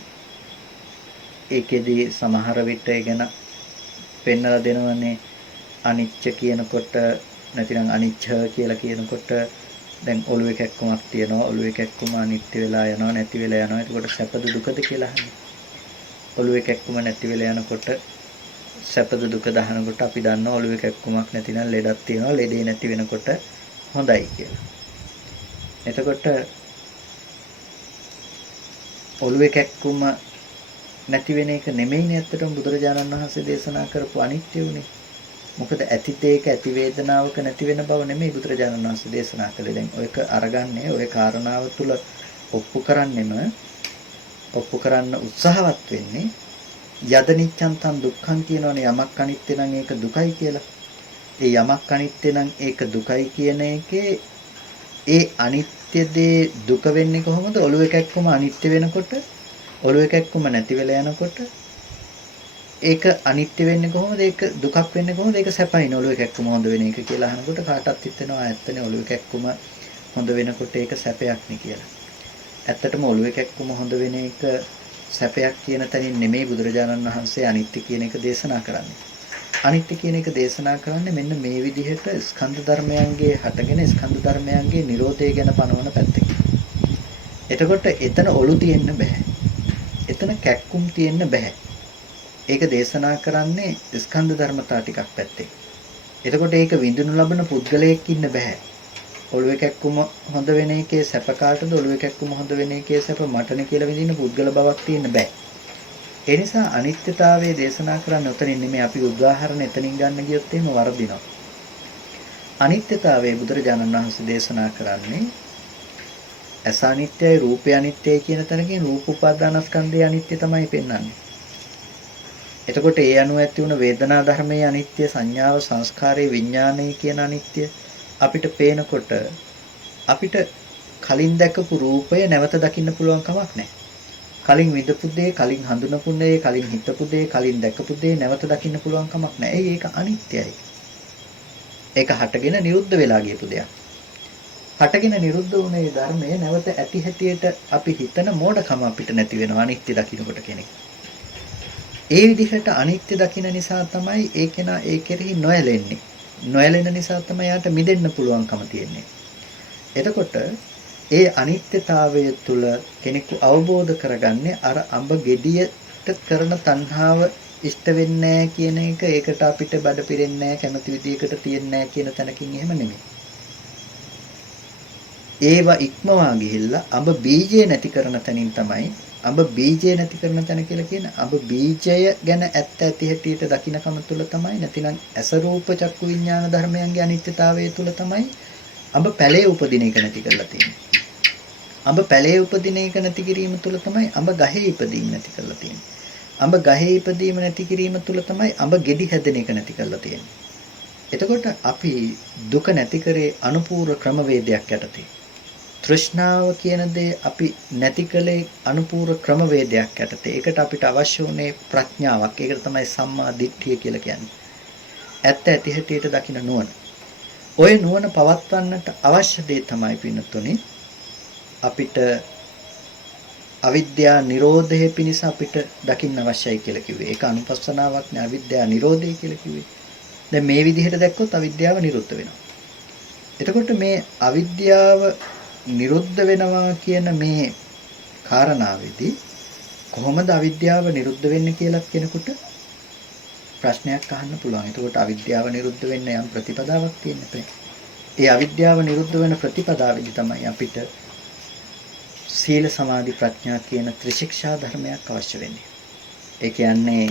ඒකෙදී සමහර විට ඒ ගැන පෙන්වලා දෙනවනේ අනිච්ච කියනකොට නැතිනම් අනිච්ච කියලා කියනකොට දැන් ඔළුවේ කැක්කුමක් තියෙනවා ඔළුවේ කැක්කුම අනිත්‍ය වෙලා යනවා නැති වෙලා යනවා එතකොට සැපද දුකද කියලා අහන්නේ ඔළුවේ කැක්කුම නැති වෙලා යනකොට සැපද දුකද අහනකොට අපි දන්නවා ඔළුවේ කැක්කුමක් නැතිනම් ලෙඩක් තියෙනවා ලෙඩේ නැති වෙනකොට හොඳයි කියලා. එතකොට ඔළුවේ කැක්කුම නැති වෙන එක නෙමෙයිනේ ඇත්තටම බුදුරජාණන් වහන්සේ දේශනා කරපු අනිත්‍ය උනේ. මොකද ඇතිතේක ඇති වේදනාවක නැති වෙන බව නෙමෙයි බුදුරජාණන් වහන්සේ දේශනා කළේ. දැන් ඔයක අරගන්නේ ඔය කාරණාව තුල ඔප්පු කරන්න උත්සාහවත් වෙන්නේ යද නිච්ඡන් තන් දුක්ඛං කියනවනේ යමක් අනිත්‍ය නම් ඒක දුකයි කියලා. ඒ යමක් අනිත්‍ය නම් ඒක දුකයි කියන එකේ ඒ අනිත්‍ය දේ දුක වෙන්නේ කොහොමද? ඔළුව එකක්කම අනිත්‍ය වෙනකොට ඔළුව එකක්කම නැති වෙලා යනකොට ඒක අනිත්‍ය වෙන්නේ කොහොමද? ඒක දුකක් වෙන්නේ කොහොමද? ඒක සැපයිනේ ඔළුව එකක්කම හොඳ වෙන එක කියලා අහනකොට කාටවත් හිතෙනවා ඇත්තනේ ඔළුව එකක්කම හොඳ වෙනකොට ඒක සැපයක් නේ කියලා. ඇත්තටම ඔළුව එකක්කම හොඳ වෙන එක සැපයක් කියන තැනින් නෙමෙයි බුදුරජාණන් වහන්සේ අනිත්‍ය කියන එක දේශනා කරන්නේ. අනිත්‍ය කියන එක දේශනා කරන්නේ මෙන්න මේ විදිහට ස්කන්ධ ධර්මයන්ගේ හටගෙන ස්කන්ධ ධර්මයන්ගේ Nirodhe ගැන පනවන පැත්තකින්. එතකොට එතන ඔලු තියෙන්න බෑ. එතන කැක්කුම් තියෙන්න බෑ. ඒක දේශනා කරන්නේ ස්කන්ධ ධර්මතා ටිකක් පැත්තේ. එතකොට ඒක විඳිනු ලබන පුද්ගලයෙක් ඉන්න බෑ. ඔළුවේ කැක්කුම හොඳ වෙන එකේ සැප කාටද ඔළුවේ කැක්කුම හොඳ වෙන එකේ සැප මටනේ කියලා විඳින්න පුද්ගල බවක් තියෙන්න බෑ. ඒ නිසා අනිත්‍යතාවයේ දේශනා කරන්න උතනින් නෙමෙයි අපි උදාහරණ එතනින් ගන්න ගියොත් එහෙම වරදිනවා. අනිත්‍යතාවයේ බුදුරජාණන් වහන්සේ දේශනා කරන්නේ අස අනිත්‍යයි රූපය අනිත්‍යයි කියන තැනකින් රූප උපාදානස්කන්ධයේ අනිත්‍ය තමයි පෙන්වන්නේ. එතකොට ඒ අනුව ඇති වුණ වේදනා ධර්මයේ අනිත්‍ය සංඥාව සංස්කාරයේ විඥානයේ කියන අනිත්‍ය අපිට පේනකොට අපිට කලින් දැකපු රූපය නැවත දකින්න පුළුවන් කමක් නැහැ. කලින් විඳපු දේ, කලින් හඳුනපු දේ, කලින් හිතපු දේ, කලින් දැකපු දේ නැවත දකින්න පුළුවන් කමක් නැහැ. ඒක අනිත්‍යයි. ඒක හටගෙන නිරුද්ධ වෙලා ගියපු දෙයක්. හටගෙන නිරුද්ධ වුණේ ධර්මය නැවත ඇති හැටියට අපි හිතන මෝඩකම අපිට නැති වෙනවා අනිත්‍ය දකින්නකොට කෙනෙක්. ඒ විදිහට අනිත්‍ය දකින්න නිසා තමයි ඒ කෙනා ඒ කෙරෙහි නොයැලෙන්නේ. නොයැලෙන නිසා තමයි යාට මිදෙන්න පුළුවන්කම තියෙන්නේ. එතකොට ඒ අනිත්‍යතාවය තුළ කෙනෙකු අවබෝධ කරගන්නේ අර අඹ ගෙඩියට කරන තණ්හාව ඉෂ්ට වෙන්නේ නැහැ කියන එක ඒකට අපිට බඩ පිරෙන්නේ නැහැ කැමති විදියකට තියෙන්නේ නැහැ කියන තැනකින් එහෙම නෙමෙයි. ඒවා ඉක්මවා ගිහිල්ලා අඹ බීජය නැති කරන තැනින් තමයි අඹ බීජය නැති කරන තැන කියලා කියන අඹ බීජය ගැන ඇත්ත ඇති හැටියට දකින්නකම තුළ තමයි නැතිනම් අස රූප චක්කු විඥාන ධර්මයන්ගේ අනිත්‍යතාවය තුළ තමයි අඹ පැලේ උපදින එක නැති කරලා තියෙන්නේ. අඹ පැලේ උපදින එක නැති කිරීම තුළ තමයි අඹ ගහේ ඉපදීම නැති කරලා තියෙන්නේ. අඹ ගහේ ඉපදීම නැති කිරීම තුළ තමයි අඹ ගෙඩි හැදෙන එක නැති කරලා තියෙන්නේ. එතකොට අපි දුක නැති කරේ අනුපූර්ව ක්‍රමවේදයක් යටතේ. තෘෂ්ණාව කියන දේ අපි නැති කලේ අනුපූර්ව ක්‍රමවේදයක් යටතේ. ඒකට අපිට අවශ්‍ය වුණේ ප්‍රඥාවක්. ඒකට තමයි සම්මා දිට්ඨිය කියලා කියන්නේ. ඇත්ත ඇති හැටියට දකින්න නුවණ. ඔය නුවණ පවත්වන්නට අවශ්‍ය දේ තමයි පින්නතුනේ අපිට අවිද්‍යා නිරෝධය පිණිස අපිට දකින්න අවශ්‍යයි කියලා කිව්වේ. ඒක අනුපස්සනාවක් නේ අවිද්‍යා නිරෝධය කියලා කිව්වේ. දැන් මේ විදිහට දැක්කොත් අවිද්‍යාව නිරුද්ධ වෙනවා. එතකොට මේ අවිද්‍යාව නිරුද්ධ වෙනවා කියන මේ කාරණාවේදී කොහොමද අවිද්‍යාව නිරුද්ධ වෙන්නේ කියලා කෙනෙකුට ප්‍රශ්නයක් අහන්න පුළුවන්. එතකොට අවිද්‍යාව නිරුද්ධ වෙන්න යම් ප්‍රතිපදාවක් තියෙන්න බෑ. ඒ අවිද්‍යාව නිරුද්ධ වෙන ප්‍රතිපදාවේදී තමයි අපිට සීල සමාධි ප්‍රඥා කියන ත්‍රිශික්ෂා ධර්මයක් අවශ්‍ය වෙන්නේ. ඒ කියන්නේ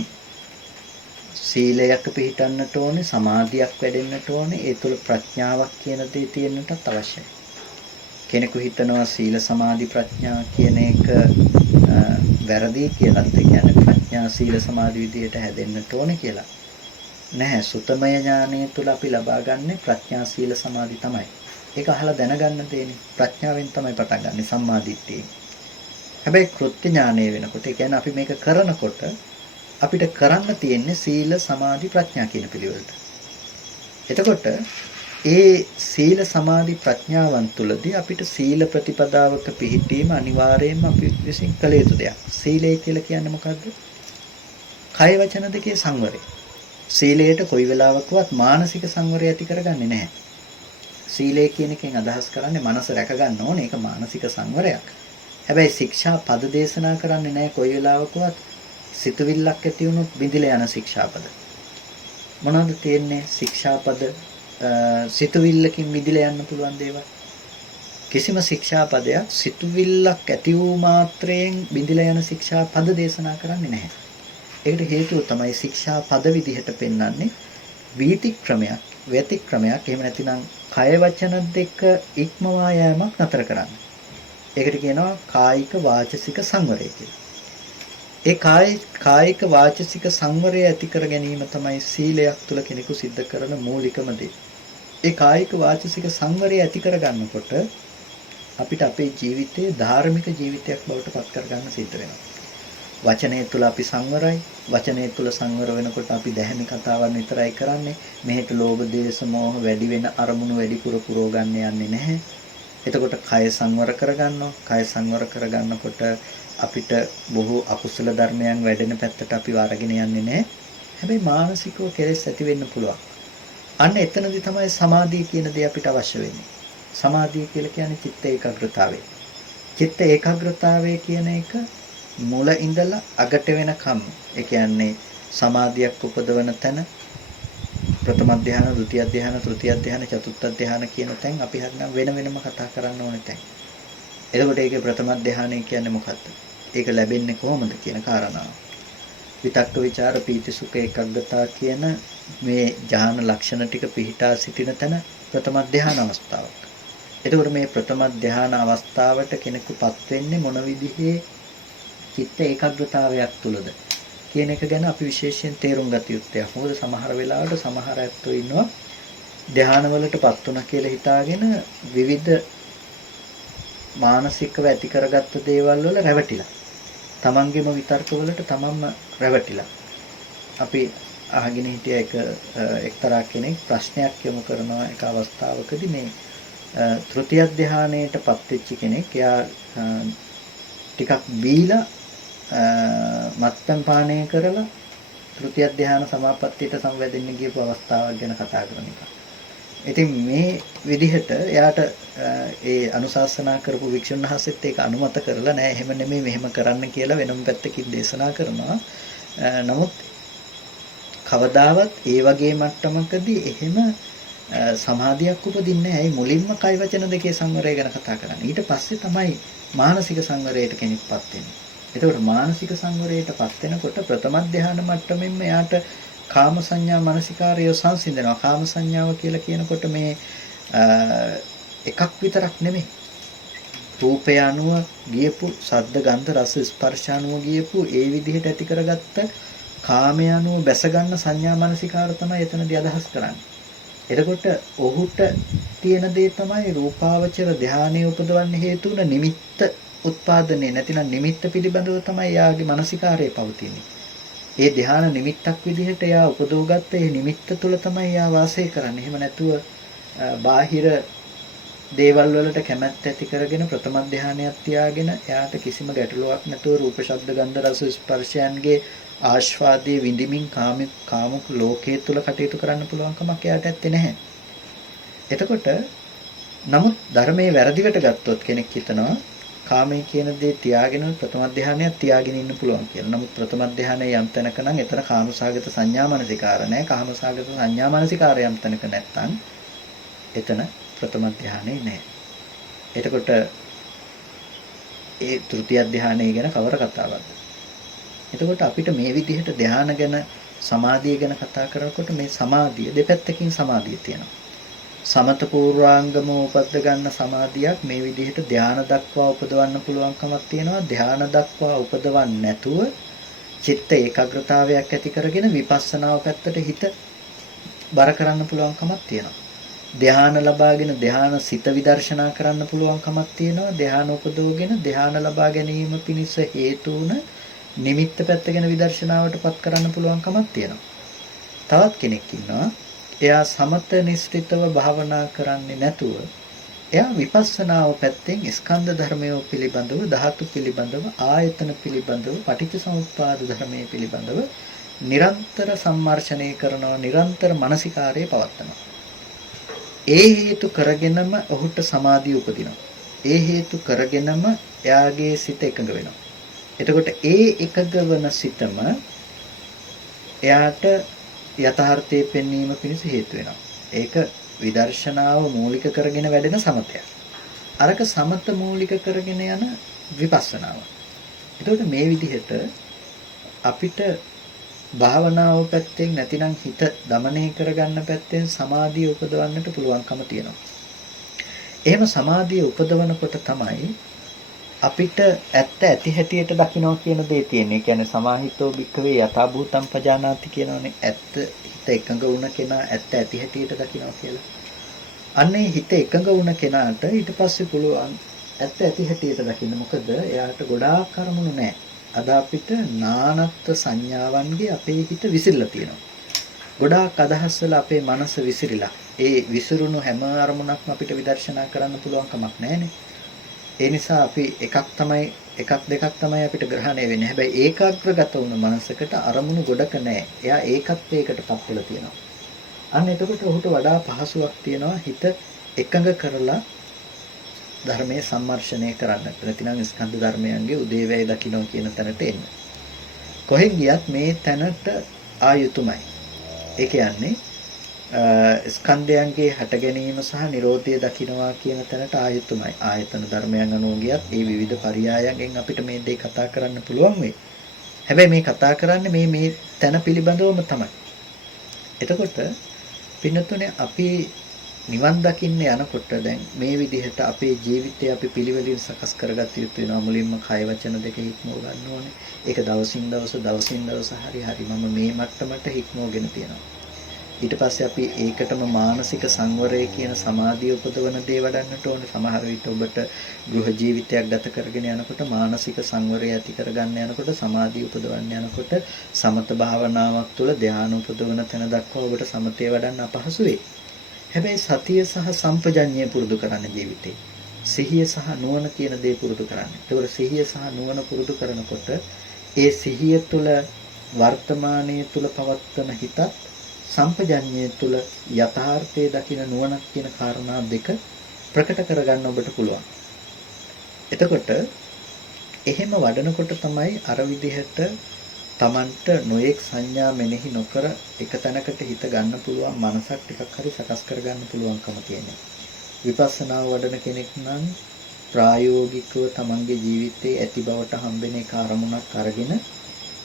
සීලයක් පිළිපදින්නට ඕනේ, සමාධියක් වැඩෙන්නට ඕනේ, ඒ තුළ ප්‍රඥාවක් කියන දේ තියෙන්නටත් අවශ්‍යයි. කෙනෙකු හිතනවා සීල සමාධි ප්‍රඥා කියන එක වැරදි කියලාත් ඒ කියන්නේ ප්‍රඥා සීල සමාධි විදියට හැදෙන්නට ඕනේ කියලා. නැහැ. සුතමය ඥානය තුළ අපි ලබා ගන්න ප්‍රඥා සීල සමාධි තමයි. ඒක අහලා දැනගන්න දෙන්නේ ප්‍රඥාවෙන් තමයි පටන් ගන්න සම්මා දිට්ඨියෙන්. හැබැයි කෘත්‍ය ඥානය වෙනකොට ඒ කියන්නේ අපි මේක කරනකොට අපිට කරන්න තියෙන්නේ සීල සමාධි ප්‍රඥා කියන පිළිවෙලට. එතකොට ඒ සීල සමාධි ප්‍රඥාවන් තුළදී අපිට සීල ප්‍රතිපදාවක පිහිටීම අනිවාර්යයෙන්ම අපි විසින් කළ යුතු දෙයක්. සීලය කියලා කියන්නේ මොකද්ද? කය වචන දෙකේ සංවරය. සීලයට කොයි වෙලාවකවත් මානසික සංවරය ඇති කරගන්නේ නැහැ. සීලය කියන එකෙන් අදහස් කරන්නේ මනස රැක ගන්න ඕනේ. ඒක මානසික සංවරයක්. හැබැයි ශික්ෂා පද දේශනා කරන්නේ නැහැ කොයි වෙලාවකවත් සිතුවිල්ලක් ඇති වුණොත් බිඳිලා යන ශික්ෂාපද. මොනවද තියෙන්නේ? ශික්ෂාපද සිතුවිල්ලකින් මිදලා යන්න පුළුවන් දේවල්. කිසිම ශික්ෂාපදයක් සිතුවිල්ලක් ඇති වූ මාත්‍රයෙන් බිඳලා යන ශික්ෂාපද දේශනා කරන්නේ නැහැ. ඒකට හේතුව තමයි ශික්ෂාපද විදිහට පෙන්වන්නේ වීතික්‍රමයක්, ව්‍යතික්‍රමයක්. එහෙම නැතිනම් කය වචන දෙක ඉක්මවා යෑමක් නතර කරන්න. ඒකට කියනවා කායික වාචසික සංවරය කියලා. ඒ කායික වාචසික සංවරය ඇති කර ගැනීම තමයි සීලයක් තුළ කෙනෙකු සිද්ධ කරන මූලිකම දේ. ඒ කායික වාචසික සංවරය ඇති කර ගන්නකොට අපිට අපේ ජීවිතයේ ධාර්මික ජීවිතයක් බවට පත් කර ගන්න සිද්ධ වෙනවා. වචනය තුළ අපි සංවරයි. වචනය තුළ සංවර වෙනකොට අපි දැහැමි කතාවන් විතරයි කරන්නේ. මෙහෙට ලෝභ, දේශ, මෝහ වැඩි වෙන අරමුණු වැඩි පුරව ගන්න යන්නේ නැහැ. එතකොට කය සංවර කරගන්නවා. කය සංවර කරගන්නකොට අපිට බොහෝ අකුසල ධර්මයන් වැඩෙන පැත්තට අපිව අරගෙන යන්නේ නැහැ. හැබැයි මානසිකව කෙලෙස් ඇති වෙන්න පුළුවන්. අන්න එතනදී තමයි සමාධිය කියන දේ අපිට අවශ්‍ය වෙන්නේ. සමාධිය කියලා කියන්නේ චිත්ත ඒකාග්‍රතාවය. චිත්ත ඒකාග්‍රතාවය කියන එක මුල ඉඳලා අගට වෙනකම්, ඒ කියන්නේ සමාධියක් උපදවන තැන ප්‍රථම ධ්‍යාන, ဒုတိ ය ධ්‍යාන, තෘතිය ධ්‍යාන, චතුර්ථ ධ්‍යාන කියන තැන් අපි හරිනම් වෙන වෙනම කතා කරන්න ඕනේ තැන්. එතකොට ඒකේ ප්‍රථම ධ්‍යානය කියන්නේ මොකක්ද? ඒක ලැබෙන්නේ කොහොමද කියන කාරණාව. විතක්ක ਵਿਚාර පීති සුඛ ඒකග්ගතා කියන මේ ධ්‍යාන ලක්ෂණ ටික පිහිටා සිටින තැන ප්‍රථම ධ්‍යාන අවස්ථාවක්. එතකොට මේ ප්‍රථම ධ්‍යාන අවස්ථාවට කෙනෙකුපත් වෙන්නේ මොන විදිහේ චිත්ත ඒකාග්‍රතාවයක් තුළද කියන එක ගැන අපි විශේෂයෙන් තේරුම් ගත යුත්තේ. මොකද සමහර වෙලාවට සමහර ඇත්තෝ ඉන්නවා ධ්‍යානවලටපත් වුණා කියලා හිතාගෙන විවිධ මානසිකව ඇති කරගත්ත දේවල් වල රැවටිලා. තමන්ගේම විතර්ක වලට තමන්ම රැවටිලා. අපි අහගෙන හිටිය එක්තරා කෙනෙක් ප්‍රශ්නයක් යොමු කරන එක අවස්ථාවකදී මේ තෘතිය ධ්‍යානයටපත් වෙච්ච කෙනෙක් එයා ටිකක් බීලා මත්පැන් පානය කරලා තෘතිය ධ්‍යාන සමාපත්තියට සම්වැදෙන්න ගියපු අවස්ථාවක් ගැන කතා කරන එක. ඉතින් මේ විදිහට එයාට ඒ අනුශාසනා කරපු වික්ෂුන් වහන්සේත් ඒක අනුමත කරලා නෑ, එහෙම නෙමෙයි මෙහෙම කරන්න කියලා වෙනම පැත්තකින් දේශනා කරනවා. නමුත් කවදාවත් ඒ වගේ මට්ටමකදී එහෙම සමාධියක් උපදින්නේ නැහැ. ඒ මුලින්ම කය වචන දෙකේ සංවරය ගැන කතා කරන්නේ. ඊට පස්සේ තමයි මානසික සංවරයට කෙනෙක්පත් වෙන්නේ. එතකොට මානසික සංවරයටපත් වෙනකොට ප්‍රථම ධ්‍යාන මට්ටමින්ම එයාට කාම සංඥා මානසිකාරය සංසිඳනවා. කාම සංඥාව කියලා කියනකොට මේ එකක් විතරක් නෙමෙයි. රූපය අනුව ගියපු, ශබ්ද ගන්ධ රස ස්පර්ශ අනුව ගියපු ඒ විදිහට ඇති කරගත්ත කාමය අනුව බැස ගන්න සංඥා මානසිකාර තමයි එතනදී අදහස් කරන්නේ. එතකොට ඔහුට තියෙන දේ තමයි රූපාවචර ධානයේ උපදවන්න හේතු වුණ නිමිත්ත උත්පාදනය. නැතිනම් නිමිත්ත පිළිබඳව තමයි යාගේ මානසිකාරය පවතින්නේ. ඒ ධාන නිමිත්තක් විදිහට යා උපදවගත්ත ඒ නිමිත්ත තුළ තමයි යා වාසය කරන්නේ. එහෙම නැතුව බාහිර දේවල් වලට කැමැත්ත ඇති කරගෙන ප්‍රථම ධානයක් තියාගෙන එයාට කිසිම ගැටලුවක් නැතුව රූප ශබ්ද ගන්ධ රස ස්පර්ශයන්ගේ ආස්වාදයේ විඳිමින් කාමුක ලෝකයේ තුල කටයුතු කරන්න පුළුවන් කමක් එයාට ඇත්තේ නැහැ. එතකොට නමුත් ධර්මයේ වැරදිවට ගත්තොත් කෙනෙක් හිතනවා කාමයේ කියන දේ තියාගෙන ප්‍රථම ධානයක් තියාගෙන ඉන්න පුළුවන් කියලා. නමුත් ප්‍රථම ධානයේ යම් තැනක නම් එතන කාමසාගත සංඥා මානසිකාර නැහැ. කාමසාගත සංඥා මානසිකාරය යම් තැනක නැත්තම් එතන ප්‍රථම ධානයේ නැහැ. එතකොට ඒ තෘතිය ධානයේ ගැන කවර කතාවක්ද? එතකොට අපිට මේ විදිහට ධාන ගැන සමාධිය ගැන කතා කරනකොට මේ සමාධිය දෙපැත්තකින් සමාධිය තියෙනවා. සමත පූර්වාංගම උපද්ද ගන්න සමාධියක් මේ විදිහට ධාන දක්වා උපදවන්න පුළුවන්කමක් තියෙනවා. ධාන දක්වා උපදවන්න නැතුව චිත්ත ඒකාග්‍රතාවයක් ඇති කරගෙන විපස්සනාව පැත්තට හිත බර කරන්න පුළුවන්කමක් තියෙනවා. ධාන ලබාගෙන ධාන සිත විදර්ශනා කරන්න පුළුවන්කමක් තියෙනවා. ධාන උපදවගෙන ධාන ලබා ගැනීම පිණිස හේතු වුණ නිමිත්ත පැත්ත ගැන විදර්ශනාවටපත් කරන්න පුළුවන්කමක් තියෙනවා. තවත් කෙනෙක් ඉන්නවා එයා සමත නිස්සිතව භාවනා කරන්නේ නැතුව එයා විපස්සනාව පැත්තෙන් ස්කන්ධ ධර්මය පිළිබඳව ධාතු පිළිබඳව ආයතන පිළිබඳව පටිච්චසමුප්පාද ධර්මයේ පිළිබඳව නිරන්තර සම්මර්ෂණය කරනවා නිරන්තර මානසිකාරයේ පවත්නවා. ඒ හේතු කරගෙනම ඔහුට සමාධිය උපදිනවා. ඒ හේතු කරගෙනම එයාගේ සිත එකඟ වෙනවා. එතකොට ඒ එකඟ වන සිතම එයාට යථාර්ථයේ පෙන්වීම පිණිස හේතු වෙනවා. ඒක විදර්ශනාව මූලික කරගෙන වැඩෙන සමතයක්. අරක සමත මූලික කරගෙන යන විපස්සනාව. එතකොට මේ විදිහට අපිට භාවනාව පැත්තෙන් නැතිනම් හිත দমনය කරගන්න පැත්තෙන් සමාධිය උපදවන්නට පුළුවන්කම තියෙනවා. එහෙම සමාධිය උපදවනකොට තමයි අපිට ඇත්ත ඇති හැටියට දකින්න කියන දේ තියෙන්නේ. ඒ කියන්නේ සමාහිතෝ භික්ඛවේ යථා භූතං පජානාති කියනෝනේ. ඇත්ත හිත එකඟ වුණ කෙනා ඇත්ත ඇති හැටියට දකින්නවා කියලා. අන්නේ හිත එකඟ වුණ කෙනාට ඊට පස්සේ පුළුවන් ඇත්ත ඇති හැටියට දකින්න. මොකද එයාට ගොඩාක් කර්මණු නැහැ. අද අපිට නානත්ත් සංඥාවන්ගේ අපේ හිත විසිරලා තියෙනවා. ගොඩාක් අදහස් වල අපේ මනස විසිරිලා. ඒ විසිරුණු හැම අරමුණක්ම අපිට විදර්ශනා කරන්න පුළුවන් කමක් නැහැනේ. ඒ නිසා අපි එකක් දෙකක් තමයි අපිට ග්‍රහණය වෙන්නේ. හැබැයි ඒකාග්‍රගත වුණ මනසකට අරමුණු ගොඩක නැහැ. එයා ඒකත්වයකටපත් වෙලා තියෙනවා. අන්න එතකොට ඔහුට වඩා පහසුවක් තියෙනවා හිත එකඟ කරලා ධර්මයේ සම්මර්ෂණය කරන්නට. නැතිනම් ස්කන්ධ ධර්මයන්ගේ උදේවැය දකින්න කියන තැනට එන්න. කොහෙන් ගියත් මේ තැනට ආයුතුමයි. ඒ කියන්නේ ස්කන්ධයන්ගේ හට ගැනීම සහ නිරෝධය දකින්නවා කියන තැනට ආයුතුමයි. ආයතන ධර්මයන් අනුව ගියත් ඒ විවිධ පරයයන්ගෙන් අපිට මේ දේ කතා කරන්න පුළුවන් වෙයි. හැබැයි මේ කතා කරන්නේ මේ තැන පිළිබඳවම තමයි. එතකොට පින්නතුනේ අපි නිවන් දකින්න යනකොට දැන් මේ විදිහට අපේ ජීවිතය අපි පිළිවෙලින් සකස් කරගත යුතු වෙනවා. මුලින්ම කය වචන දෙක හික්මව ගන්න ඕනේ. ඒක දවසින් දවස හරි මම මේ මට්ටමට හික්මවගෙන තියෙනවා. ඊට පස්සේ අපි ඒකටම මානසික සංවරය කියන සමාධිය උපදවන දේ වඩන්නට ඕනේ. සමහර විට ඔබට ගෘහ ජීවිතයක් ගත කරගෙන යනකොට මානසික සංවරය ඇති කරගන්න යනකොට සමාධිය උපදවන්න යනකොට සමත භාවනාවක් තුළ ධ්‍යාන උපදවන තැන දක්වා ඔබට සමතේ වඩන්න අපහසු වෙයි. හැබැයි සතිය සහ සම්පජඤ්ඤය පුරුදු කරන්න ජීවිතේ. සිහිය සහ නුවණ කියන දේ පුරුදු කරන්න. ඒකවල සිහිය සහ නුවණ පුරුදු කරනකොට ඒ සිහිය තුළ වර්තමානයේ තුළ පවත්වන හිතත් සම්පජඤ්ඤය තුළ යථාර්ථයේ දකින නුවණක් කියන කාරණා දෙක ප්‍රකට කරගන්න ඔබට පුළුවන්. එතකොට එහෙම වඩනකොට තමයි අර විදිහට Tamanට නොඑක් සංඥා මෙනෙහි නොකර එක තැනකට හිත ගන්න පුළුවන් මනසක් ටිකක් හරි සකස් කරගන්න පුළුවන්කම තියෙනවා. විපස්සනාව වඩන කෙනෙක් නම් ප්‍රායෝගිකව Tamanගේ ජීවිතයේ ඇති බවට හම්බෙන එක අරමුණක් අරගෙන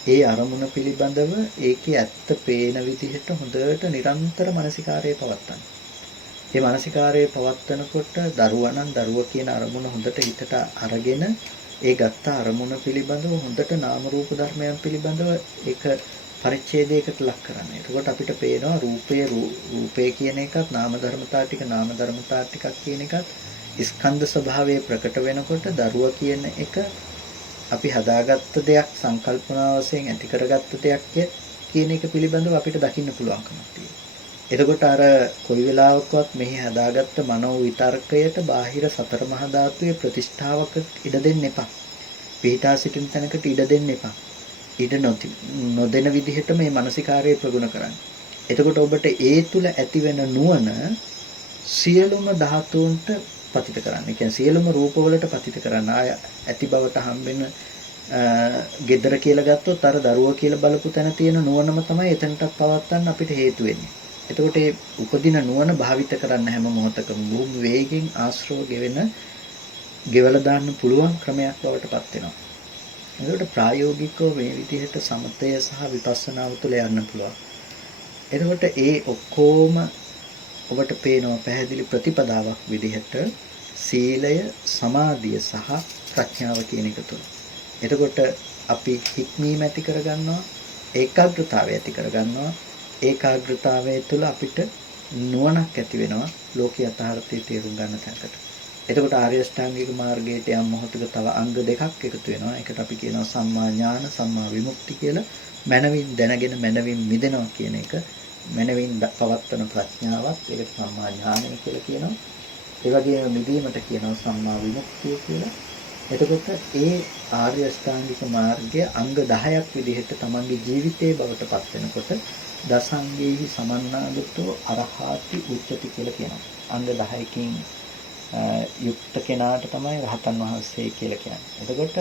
ඒ අරමුණ පිළිබඳව ඒකේ ඇත්ත පේන විදිහට හොඳට නිරන්තර මානසිකාරයේ පවත්තන්න. මේ මානසිකාරයේ පවත්තනකොට දරුවා නම් දරුවා කියන අරමුණ හොඳට හිතට අරගෙන ඒ ගත්ත අරමුණ පිළිබඳව හොඳට නාම රූප ධර්මයන් පිළිබඳව ඒක පරිච්ඡේදයකට ලක් කරන්න. එතකොට අපිට පේනවා රූපය කියන එකත් නාම ධර්මතා ටිකක් කියන එකත් ස්කන්ධ ස්වභාවයේ ප්‍රකට වෙනකොට දරුවා කියන එක අපි හදාගත්ත දෙයක් සංකල්පනා වශයෙන් ඇති කරගත්ත දෙයක් කියන එක පිළිබඳව අපිට දකින්න පුළුවන්කමක් තියෙනවා. එතකොට අර කොයි වෙලාවකවත් මෙහි හදාගත්ත මනෝ විතර්කයට බාහිර සතර මහා ධාතුවේ ප්‍රතිෂ්ඨාවක ඉඩ දෙන්න එපා. පිටා සිටින තැනකට ඉඩ දෙන්න එපා. ඉඩ නොදෙන විදිහට මේ මානසිකාරය ප්‍රගුණ කරන්න. එතකොට ඔබට ඒ තුල ඇතිවෙන නුවණ සියලුම ධාතුන්ට පතිත කරන්න. ඒ කියන්නේ සියලුම රූපවලට පතිත කරන්න. ආය ඇති බවට හම්බෙන gedara කියලා ගත්තොත් අර දරුවා කියලා බලපු තැන තියෙන නුවණම තමයි එතනටත් පවත්වන්න අපිට හේතු වෙන්නේ. එතකොට ඒ උපදින නුවණ භාවිත කරන්න හැම මොහොතකම බොහොම වේගෙන් ආශ්‍රව ගෙවලා දාන්න පුළුවන් ක්‍රමයක් බවට පත් වෙනවා. එතකොට ප්‍රායෝගිකව මේ විදිහට සමතය සහ විපස්සනාව තුළ යන්න පුළුවන්. එතකොට ඒ ඔක්කොම ඔබට පේනවා පැහැදිලි ප්‍රතිපදාවක් විදිහට සීලය, සමාධිය සහ ප්‍රඥාව කියන එක තුළ. එතකොට අපි හික්මීම ඇති කරගන්නවා, ඒකාග්‍රතාවය ඇති කරගන්නවා. ඒකාග්‍රතාවය තුළ අපිට නුවණක් ඇති වෙනවා ලෝක යථාර්ථය තේරුම් ගන්න තැනකට. එතකොට ආර්ය අෂ්ටාංගික මාර්ගයට යම් මොහොතක තව අංග දෙකක් එකතු වෙනවා. ඒකට අපි කියනවා සම්මා ඥාන, සම්මා විමුක්ති කියලා. මනවින් දැනගෙන මනවින් මිදෙනවා කියන එක මනවින් පවත්වන ප්‍රඥාවත් ඒකට සම්මා ඥානය කියලා කියනවා. ඒ වගේම මිදීමට කියනවා සම්මා විමුක්තිය කියලා. එතකොට ඒ ආර්ය අෂ්ටාංගික මාර්ගය අංග 10ක් විදිහට තමන්ගේ ජීවිතයේ බවට පත් වෙනකොට දසංගේහි සමන්නාගතෝ අරහාති උච්චති කියලා කියනවා. අංග 10කින් යුක්ත කෙනාට තමයි රහතන් වහන්සේ කියලා කියන්නේ. එතකොට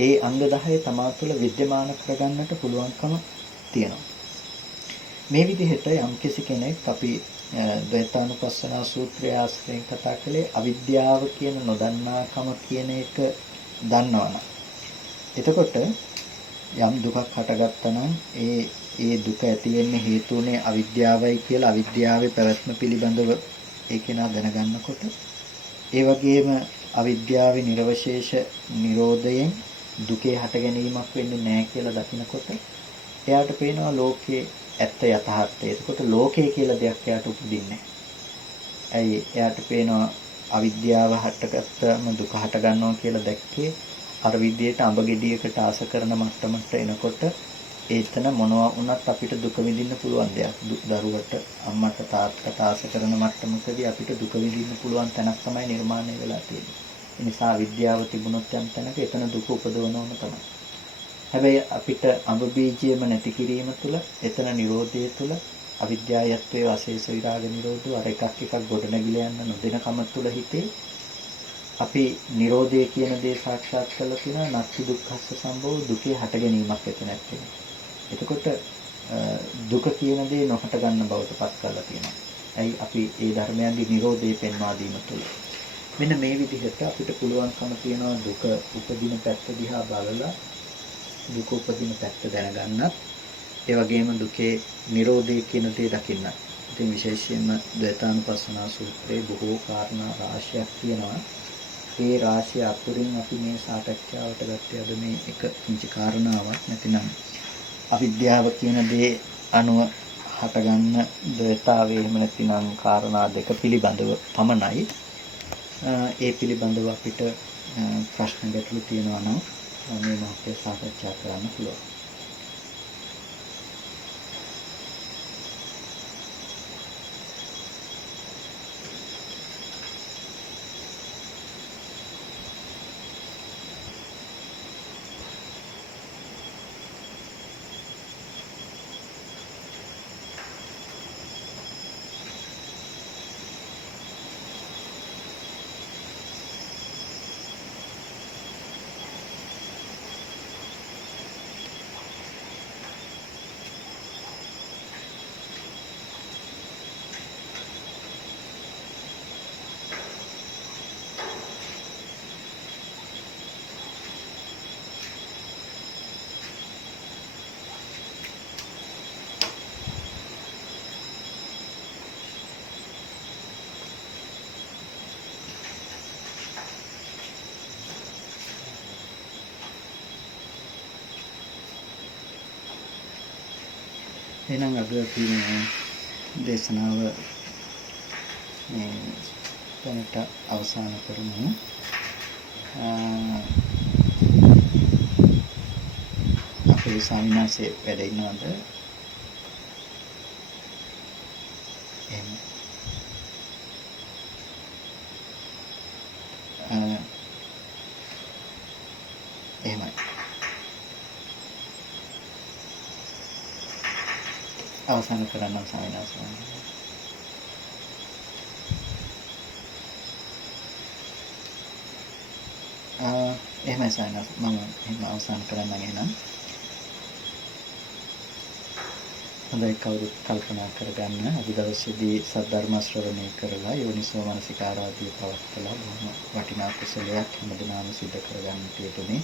ඒ අංග 10 තමා තුළ विद्यमान කරගන්නට පුළුවන්කම තියෙනවා. මේ විදිහට යම්කිසි කෙනෙක් අපි ද්වෛතානුපස්සනා සූත්‍රය ආශ්‍රයෙන් කතා කළේ අවිද්‍යාව කියන නොදන්නාකම කියන එක දන්නවනම් එතකොට යම් දුකක් හටගත්තා නම් ඒ දුක ඇති වෙන්නේ හේතු උනේ අවිද්‍යාවයි කියලා අවිද්‍යාවේ පැවැත්ම පිළිබඳව ඒ කෙනා දැනගන්නකොට ඒ වගේම අවිද්‍යාවේ නිර්වශේෂ නිරෝධයෙන් දුකේ හට ගැනීමක් වෙන්නේ නැහැ කියලා දකිනකොට එයාට පේනවා ලෝකයේ ඇත්ත යථාර්ථය. එතකොට ලෝකය කියලා දෙයක් එයාට උපදින්නේ නැහැ. ඇයි එයාට පේනවා අවිද්‍යාව හටගත්තම දුක හට ගන්නවා කියලා දැක්කේ අර විදියට අඹ ගෙඩියකට ආස කරන මට්ටමට එනකොට ඒතන මොනවා වුණත් අපිට දුක විඳින්න පුළුවන් දෙයක්. දරුවට අම්මට තාත්තට ආස කරන මට්ටමකදී අපිට දුක විඳින්න පුළුවන් තැනක් තමයි නිර්මාණය වෙලා තියෙන්නේ. ඒ නිසා විද්‍යාව තිබුණොත් යම් තැනක එතන දුක උපදවනවම තමයි. හැබැයි අපිට අඹ බීජයම නැති කිරීම තුළ එතන Nirodhaය තුළ අවිද්‍යාවත්වයේ අශේෂ විරාග නිරෝධය අර එකක් ගොඩ නැගිලා යන නොදෙන කම තුළ හිතේ අපි Nirodhaය කියන දේ සාක්ෂාත් කරලා තියෙනවා. නැති දුක්ඛස්ස සම්භව දුකේ හට ගැනීමක් එතන නැත්තේ. එතකොට දුක කියන දේ නොහට ගන්න බවට පත් කරලා තියෙනවා. ඇයි අපි ඒ ධර්මයන්ගේ Nirodhaය පෙන්වා දීම තුළ. මෙන්න මේ විදිහට අපිට පුළුවන්කම තියෙනවා දුක උපදින පැත්ත දිහා බලලා දුක උපදින පැත්ත දැනගන්නත් ඒ වගේම දුකේ Nirodhaය කියන දේ දකින්නත්. ඉතින් විශේෂයෙන්ම ද්වෛතානුපස්සනා සූත්‍රයේ බොහෝ කාරණා රාශියක් තියෙනවා. ඒ රාශිය අතුරින් අපි මේ සාකච්ඡාවට ගත්තේ අද මේ එක කිංචි කාරණාවක් නැතිනම් අවිද්‍යාව කියන දේ අනුව හටගන්න ද්වෛතාවේ එහෙම නැතිනම් කාරණා දෙක පිළිබඳව පමණයි. ඒ පිළිබඳව අපිට ප්‍රශ්න ගැටලු තියෙනවා නම් මේ මාතෘකාව සාකච්ඡා කරන්න පුළුවන්. එහෙනම් අද අපි දේශනාව මේ තැනට අවසන් කරමු. අපේ ස්වාමීන් වහන්සේ වැඩ ඉන්නවද? එහෙනම් එහෙමයි. අවසන් කරන්න ස්වාමීන් වහන්සේ. එහෙමයි ස්වාමීන් වහන්සේ. මම එහෙම අවසන් කරන්න එහෙනම්. හොඳයි කවුරුත් කල්පනා කරගන්න අද දවසේදී සද්ධර්ම ශ්‍රවණය කරලා යෝනිසෝ මනසිකාරාදී පවත්වලා බොහොම වටිනා කුසලයක් හැමදෙනාම සිදු කරගන්න තියෙන්නේ.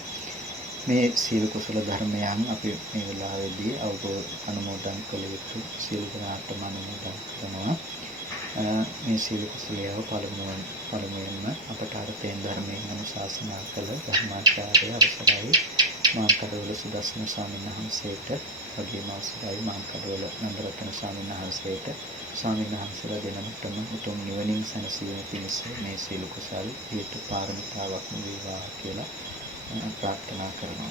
මේ සීල කුසල ධර්මයන් අපි මේ වෙලාවේදී අවබෝධ අනුමෝදන් කළ යුතු සීල ගුණාටම අනුමෝදන් කරනවා. මේ සීල කුසලයව පළමුවෙන්ම අපට අර්ථයෙන් ධර්මයෙන් අනුශාසනා කළ ධර්මාචාර්ය අවසරයි මාංකඩවල සුදස්න ස්වාමීන් වහන්සේට වගේම අවසරයි මාංකඩවල නන්දරත්න ස්වාමීන් වහන්සේට ස්වාමීන් වහන්සේලා දෙනමතම උතුම් නිවනින් සැනසීම පිණිස මේ සීල කුසල් හේතු පාරමිතාවක් වේවා කියලා ප්‍රාර්ථනා කරනවා.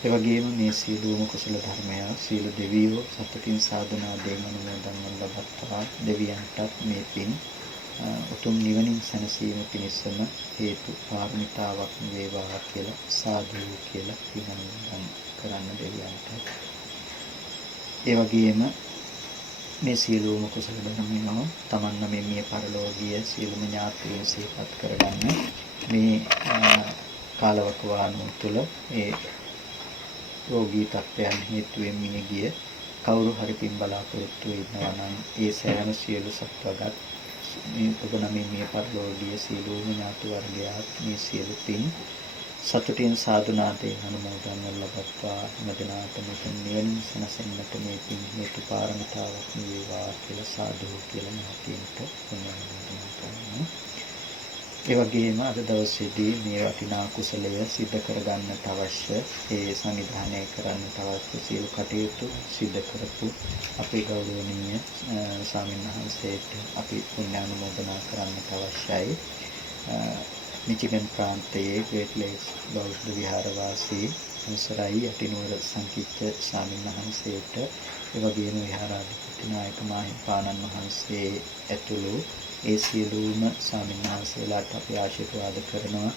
ඒ වගේම මේ සීලෝම කුසල ධර්මය සීල දෙවියෝ සතුටින් සාධනාවෙන් අනුමෝදන් ලබත්තා දෙවියන්ටත් මේ පින් උතුම් නිවනින් සැනසීම පිණිසම හේතු පාරමිතාවක් වේවා කියලා සාදු කියලා පින් අනුමෝදන් කරන්න දෙවියන්ට. ඒ වගේම මේ සීලෝම කුසල ධර්මයන්ව තමන් නමින් මිය පරලෝකීය සීලම ඥාතීන් සිහිපත් කරගන්න මේ කාලවකවානුව තුළ ඒ රෝගී තත්ත්වයන් හේතුවෙන් මිය ගිය කවුරු හරි පින් බලාපොරොත්තු වෙනවා නම් ඒ සෑම සියලු සත්වගත මේ ඔබ නමින් මිය පරලෝකීය සීලෝම ඥාති වර්ගයාත් මේ සියලු පින් සතුටින් සාදුනාතේ අනුමෝදන් ලබත්වා හැමදෙනාට මෙතන නිවන සැනසෙන්නට මේ පින් හේතු පාරමිතාවක් වේවා කියලා සාදු කියලා මහත්මියට පුණ්‍යානුමෝදනා කරනවා. ඒ වගේම අද දවසේදී මේ වටිනා කුසලය සිද්ධ කරගන්නට අවශ්‍ය ඒ සංවිධානය කරන්නට අවශ්‍ය සියලු කටයුතු සිද්ධ කරපු අපේ ගෞරවනීය ස්වාමීන් වහන්සේට අපි පුණ්‍යානුමෝදනා කරන්නට අවශ්‍යයි. මිචිගන් ප්‍රාන්තයේ ග්‍රේට් ලේක්ස් බෞද්ධ විහාරවාසී අනුසරයි අටිනුවර සංකීර්ණ ස්වාමීන් වහන්සේට ඒ වගේම විහාරාධිපති නායක මාහිම්පාණන් වහන්සේ ඇතුළු ඒ සියලුම ස්වාමීන් වහන්සේලාට අපි ආශිර්වාද කරනවා.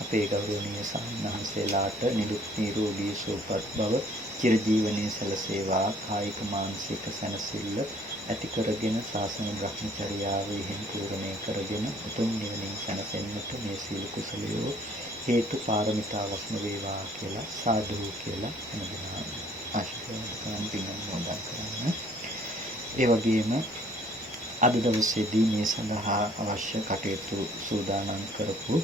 අපේ ගෞරවනීය ස්වාමීන් වහන්සේලාට නිදුක් නිරෝගී සුවපත් බව චිරජීවනයේ සැලසේවා. කායික මානසික සැනසෙල්ල ඇති කරගෙන ශාසන බ්‍රහ්මචර්යාව හිම් පූර්ණේ කරගෙන උතුම් නිවනින් සැනසෙන්නට මේ සීල කුසලියෝ හේතු පාරමිතාවක්ම වේවා කියලා සාදු කියලා එනවා ආශිර්වාද කරන පින්වන්දනා කරන්න. ඒ වගේම අද දවසේදී මේ සඳහා අවශ්‍ය කටයුතු සූදානම් කරපු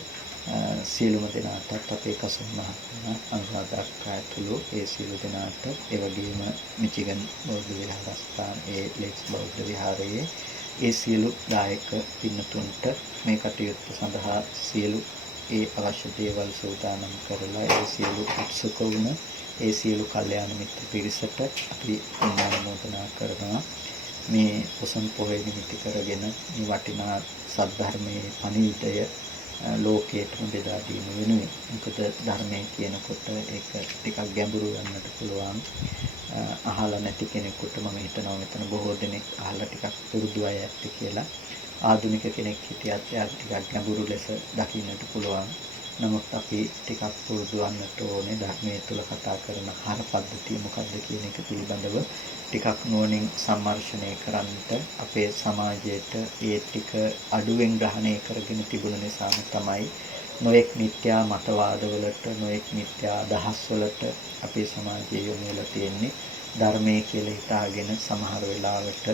සියලුම දෙනාටත් අපේ කසුන් මහත්මයා අනුරාධපුර ඇතුළු ඒ සියලු දෙනාට ඒ වගේම මිචිගන් බෞද්ධ විහාරස්ථාන ඒ ලේක්ස් බෞද්ධ විහාරයේ ඒ සියලු දායක පින්නතුන්ට මේ කටයුතු සඳහා සියලු ඒ අවශ්‍ය දේවල් සූදානම් කරලා ඒ සියලු උත්සුක වුණ ඒ සියලු කල්යාණ මිත්‍ර පිරිසට අපි අනුමෝදනා කරනවා. මේ පොසොන් පොහොය නිමිති කරගෙන මේ වටිනා සද්ධර්මයේ පණිවිඩය ලෝකයටම බෙදා දීම වෙනුවෙන්. මොකද ධර්මයේ කියනකොට ඒක ටිකක් ගැඹුරු වෙන්නට පුළුවන්. අහලා නැති කෙනෙකුට මම හිතනවා මෙතන බොහෝ දෙනෙක් අහලා ටිකක් පුරුදු අය ඇත්තේ කියලා. ආධුනික කෙනෙක් හිටියත් එයා ටිකක් ගැඹුරු ලෙස දකින්නට පුළුවන්. නමුත් අපි ටිකක් පුරුදු වන්නට ඕනේ ධර්මයේ තුල කතා කරන ආහාර පද්ධතිය මොකක්ද කියන එක පිළිබඳව ටිකක් නුවණින් සම්මර්ෂණය කරන්නට අපේ සමාජයට ඒ ටික අඩුවෙන් ග්‍රහණය කරගෙන තිබුණ නිසාම තමයි නොඑක් මිත්‍යා මතවාදවලට නොඑක් මිත්‍යා අදහස්වලට අපේ සමාජයේ යොමු වෙලා තියෙන්නේ. ධර්මයේ කියලා හිතාගෙන සමහර වෙලාවට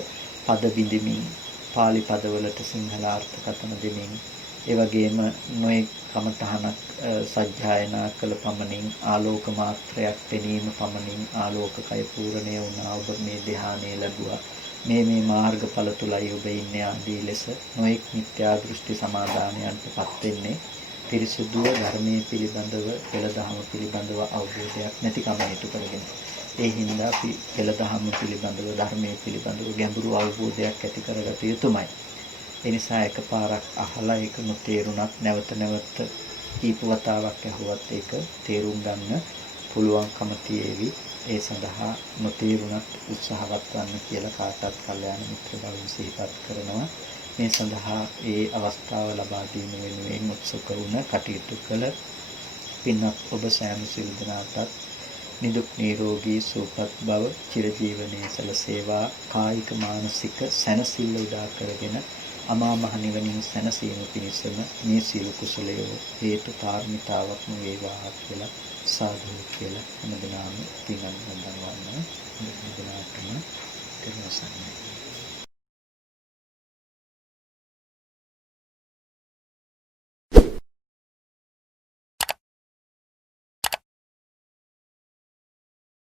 පද බිඳිමින් පාලි පදවලට සිංහල අර්ථකථන දෙමින් ඒ වගේම නොඑක් කමඨහනක් සජ්ජායනා කළ පමණින් ආලෝක මාත්‍රයක් පෙනීම පමණින් ආලෝකකය පූර්ණය වුණා ඔබ මේ ධ්‍යානය ලැබුවා මේ මාර්ගඵල තුලයි ඔබ ඉන්නේ ආදී ලෙස නොඑක් මිත්‍යා දෘෂ්ටි සමාදානයන්ටපත් වෙන්නේ පිරිසුදුව ධර්මයේ පිළිබඳව පෙළදහම පිළිබඳව අවබෝධයක් නැතිකම හේතු කරගෙන. ඒ හින්දා අපි පෙළදහම පිළිබඳව ධර්මයේ පිළිබඳව ගැඹුරු අවබෝධයක් ඇති කරගත යුතුමයි. ඒ නිසා එකපාරක් අහලා ඒක නොතේරුණත් නැවත නැවත කීප වතාවක් ඇහුවත් ඒක තේරුම් ගන්න පුළුවන්කම තියෙවි. ඒ සඳහා නොතේරුණත් උත්සාහවත් වන්න කියලා කාටත් කල්යාණ මිත්‍ර බවින් සිහිපත් කරනවා. මේ සඳහා ඒ අවස්ථාව ලබා දීම වෙනුවෙන් උත්සුක වුණ කටයුතු කළ පින්වත් ඔබ සෑම සිල් දනාටත් නිදුක් නිරෝගී සුවපත් බව චිරජීවනයේ සැලසේවා. කායික මානසික සැනසෙල්ල උදා කරගෙන අමා මහ නිවනින් සැනසීම පිණිසම මේ සියලු කුසලය හේතු පාරමිතාවක්ම වේවා කියලා සාදු කියලා හැමදෙනාම පින් අනුමෝදන් වන්න. හැමදෙනාටම